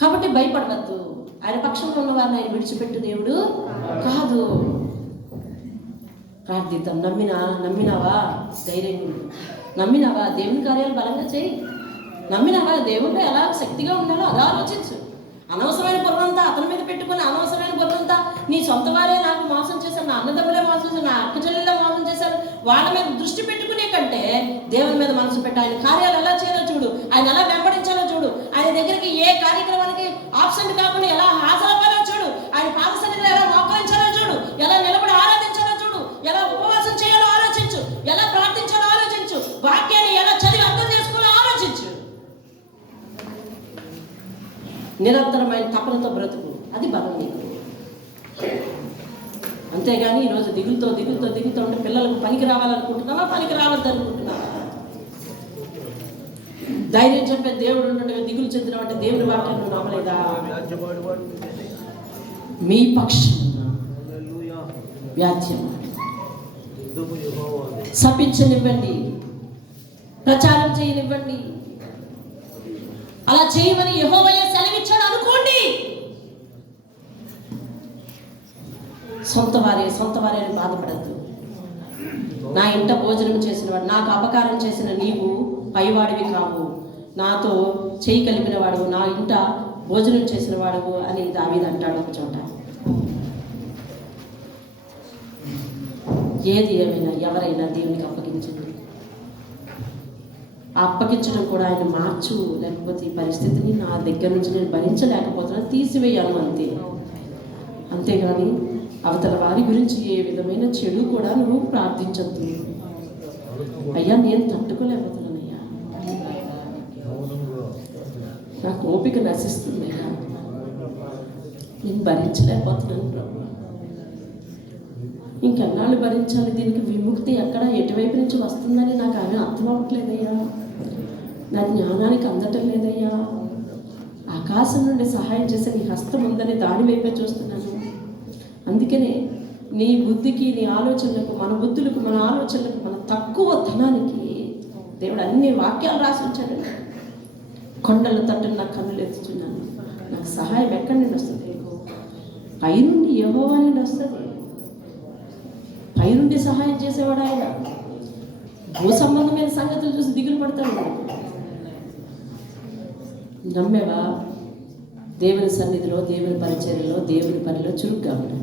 కాబట్టి భయపడవద్దు. ఆయన పక్షంలో ఉన్నవారిని ఆయన విడిచిపెట్టు దేవుడు కాదు. ప్రార్థిద్దాం. నమ్మినావా ధైర్యం, నమ్మినావా దేవుని కార్యాలు బలంగా చేయి, నమ్మినావా దేవుడు ఎలా శక్తిగా ఉండాలో అలా ఆలోచించు. అనవసరమైన బుర్రంతా అతని మీద పెట్టుకుని, అనవసరమైన బుర్రంతా నీ సొంత వారే నాకు మోసం చేశారు, నా అన్నదమ్ములే మోసం చేశారు, నా అక్క చెల్లెలే మోసం చేశారు, వాళ్ళ మీద దృష్టి పెట్టుకునే కంటే దేవుని మీద మనసు పెట్టు. ఆయన కార్యాలు ఎలా చేయాలో చూడు, ఆయన ఎలా వెంబడించాలో చూడు, ఆయన దగ్గరికి ఏ కార్యక్రమానికి ఆబ్సెంట్ కాకుండా ఎలా హాజరవ్వాలో చూడు, ఆయన పాద సన్నిధిలో ఎలా మోకరించాలో చూడు, ఎలా నిలబడి ఆరాధించాలో చూడు, ఎలా ఉపవాసం చేయాలో ఆలోచించు, ఎలా ప్రార్థించాలో ఆలోచించు, వాక్యాన్ని ఎలా చదివి అర్థం చేసుకోవాలో ఆలోచించు. నిరంతరమైన తపనతో బ్రతుకు, అది బలం నీకు. అంతేగాని ఈరోజు దిగులుతో ఉంటే పిల్లలకు పనికి రావాలనుకుంటున్నావా, పనికి రావద్దనుకుంటున్నావా? ధైర్యం చెప్పే దేవుడు ఉండగా దిగులు చెందిన అంటే దేవుని వాక్యాన్ని నమ్మలేదా? మీ పక్షం వ్యాధ్యం శపించనివ్వండి, ప్రచారం చేయనివ్వండి. అలా చేయమని యెహోవా సెలవిచ్చాడు అనుకోండి. సొంత వారే అని బాధపడద్దు. నా ఇంట భోజనం చేసిన వాడు, నాకు అపకారం చేసిన నీవు పైవాడివి కావు, నాతో చేయి కలిపిన వాడు, నా ఇంట భోజనం చేసిన వాడు అని దావీదు అంటాడు ఒక చోట. ఏది ఏమైనా ఎవరైనా దేవునికి అప్పగించండి. అప్పగించడం కూడా ఆయన మార్చు, లేకపోతే ఈ పరిస్థితిని నా దగ్గర నుంచి నేను భరించలేకపోతున్నాను, తీసివేయాలి అంతే. అంతేగాని అవతల వారి గురించి ఏ విధమైన చెడు కూడా నువ్వు ప్రార్థించద్దు. అయ్యా నేను తట్టుకోలేకపోతున్నానయ్యా, నాకు ఓపిక నశిస్తుంది అయ్యా, నేను భరించలేకపోతున్నాను ప్రభు, ఇంకెన్నాళ్ళు భరించాలి, దీనికి విముక్తి ఎక్కడ ఎటువైపు నుంచి వస్తుందని నాకు ఆమె అర్థం అవ్వట్లేదయ్యా, నా జ్ఞానానికి అందటం లేదయ్యా, ఆకాశం నుండి సహాయం చేసే నీ హస్తం ఉందని దాని వైపే చూస్తున్నాను. అందుకనే నీ బుద్ధికి, నీ ఆలోచనలకు, మన బుద్ధులకు, మన ఆలోచనలకు, మన తక్కువ ధనానికి దేవుడు అన్ని వాక్యాలు రాసి ఉంచాడు. కొండల తట్టు నా కన్నులు ఎత్తుచున్నాను, నాకు సహాయం ఎక్కడి నుండి వస్తుంది? పైనుండి యెహోవా నుండి వస్తుంది. పైనుండి సహాయం చేసేవాడు ఆయన. భూ సంబంధమైన సంగతులు చూసి దిగులు పడతాడు. నమ్మేవా? దేవుని సన్నిధిలో, దేవుని పరిచర్యలో, దేవుని పనిలో చురుగ్గా ఉన్నాడు.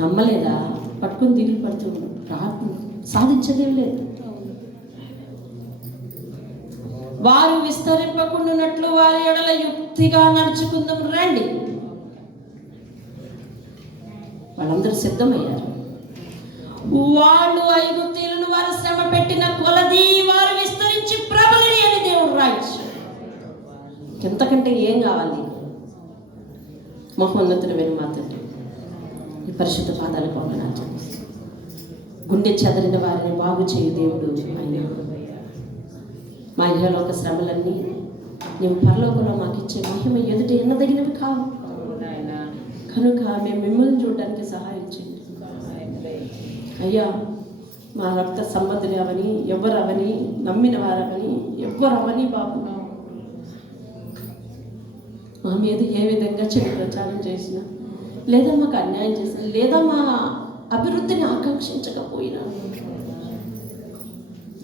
నమ్మలేదా? పట్టుకుని దిగులు పడుతూ సాధించదేం లేదు. వారు విస్తరింపకుండానట్లు వారి ఎడల యుక్తిగా నడుచుకుందాం రండి. వాళ్ళందరూ సిద్ధమయ్యారు. వాళ్ళు ఐగుప్తీయులను వారు శ్రమ పెట్టిన కొలది వారు విస్తరించి ప్రబలిని అని దేవుడు రాయించాడు. ఎంతకంటే ఏం కావాలి? మహోన్నతుడు వెను మాతండి, ఈ పరిశుద్ధ పాదాలకు వందనాలు చెల్లిస్తున్నాను. గుండె చెదరిన వారిని బాగు చేయు దేవుడు ఆయన. మా ఇహలోక శ్రమలన్నీ నీవు పరలోకంలో మాకు ఇచ్చే మహిమ ఎదుట ఎన్నదగినవి కావు కనుక మేము మిమ్మల్ని చూడడానికి సహాయం చేయండి అయ్యా. మా రక్త సంబంధులు అవని, ఎవరవని, నమ్మిన వారవని, ఎవరవని బాబు, మా మీద ఏ విధంగా చెడు ప్రచారం చేసినా, లేదా మాకు అన్యాయం చేసినా, లేదా మా అభివృద్ధిని ఆకాంక్షించకపోయినా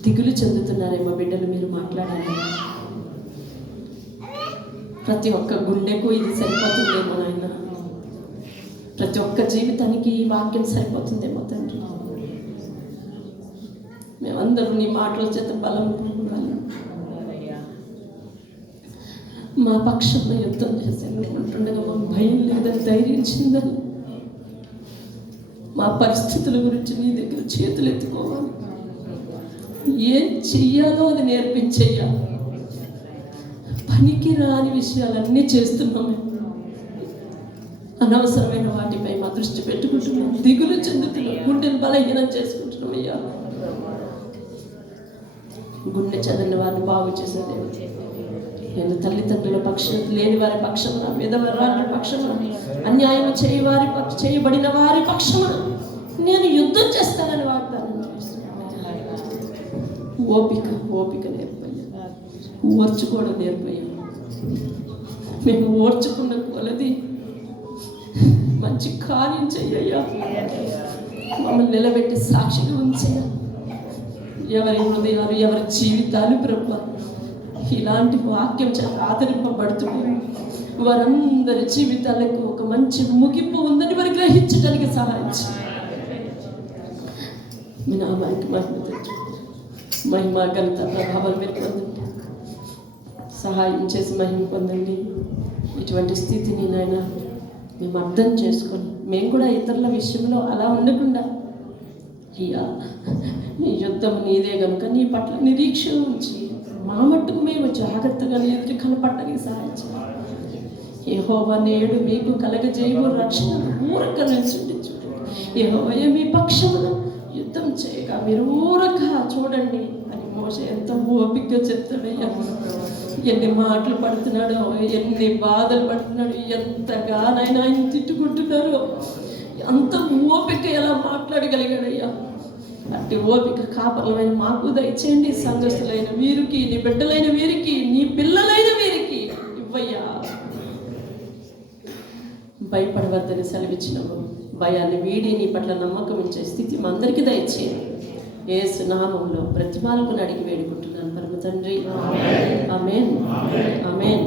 దిగులు చెందుతున్నారేమో బిడ్డలు, మీరు మాట్లాడాలి. ప్రతి ఒక్క గుండెకు ఇది సరిపోతుందేమో నాయన, ప్రతి ఒక్క జీవితానికి ఈ వాక్యం సరిపోతుందేమో తండ్రి. మేమందరూ నీ మాటల చేత బలం పొందాలి. మా పక్షంలో యుద్ధం చేసేటంటుండగా మాకు భయం లేదని, ధైర్యం చెందాలి. మా పరిస్థితుల గురించి నీ దగ్గర చేతులు ఎత్తుకోవాలి. ఏం చెయ్యాలో అది నేర్పించయ్యా. పనికి రాని విషయాలన్నీ చేస్తున్నాం, అనవసరమైన వాటిపై మా దృష్టి పెట్టుకుంటున్నాం, దిగులు చెందుతున్నాం, గుండెను బలహీనం చేసుకుంటున్నాం అయ్యా. గుండె చదివిన వారిని బాగు చేసేది నేను తల్లిదండ్రుల పక్షం, లేని వారి పక్షమున, విధవరాళ్ళ పక్షమున, అన్యాయం చేయబడిన వారి పక్షమున నేను యుద్ధం చేస్తానని వాగ్దానం చేస్తున్నాను. ఓపిక నేర్పయ్యా, ఓర్చుకోవడం నేర్పయ్యా. మేము ఓర్చుకున్న కొలది మంచి కార్యం చెయ్యయ్యా. మమ్మల్ని నిలబెట్టి సాక్షిగా ఉంచయ్యా. ఎవరి హృదయాలు, ఎవరి జీవితాలు ప్రభువా ఇలాంటి వాక్యం చేత ఆదరింపబడుతున్నాయి. వారందరి జీవితాలకు ఒక మంచి ముగింపు ఉందని వారు గ్రహించడానికి సహాయం మీ నామానికి మహిమ ఘనత ప్రభావం మీరు పొందండి. సహాయం చేసి మహిమ పొందండి. ఇటువంటి స్థితిని నాయన మేము అర్థం చేసుకొని మేము కూడా ఇతరుల విషయంలో అలా ఉండకుండా అయ్యా నీ యుద్ధం నీదే కనుక నీ పట్ల నిరీక్షణ ఉంచి మా మట్టుకు మేము జాగ్రత్తగా ఎదురు కనపడడానికి సహాయం చేయాలి. యెహోవా నేడు మీకు కలగజేయు రక్షణ ఊరక నిల్చుండి చూడండి. యెహోవా మీ పక్షమున యుద్ధం చేయగా మీరు ఊరక చూడండి అని మోషే ఎంత ఓపికగా చెప్తాడయ్యా. ఎన్ని మాటలు పడుతున్నాడో, ఎన్ని బాధలు పడుతున్నాడు, ఎంతగానైనా ఆయన తిట్టుకుంటున్నారో అంత ఓపిక ఎలా మాట్లాడగలిగాడయ్యా. అట్టి ఓపిక కాపలమైన మాకు దయచేయండి. సంఘస్థులైన వీరికి, నీ బిడ్డలైన వీరికి, నీ పిల్లలైన వీరికి ఇవ్వయ్యా. భయపడవద్దని సెలవిచ్చినవు. భయాన్ని వీడి నీ పట్ల నమ్మకం ఉంచే స్థితి మా అందరికీ దయచేయండి. యేసు నామములో ప్రతిమాలకు అడిగి వేడుకుంటున్నాను పరమ తండ్రి. ఆమేన్. ఆమేన్.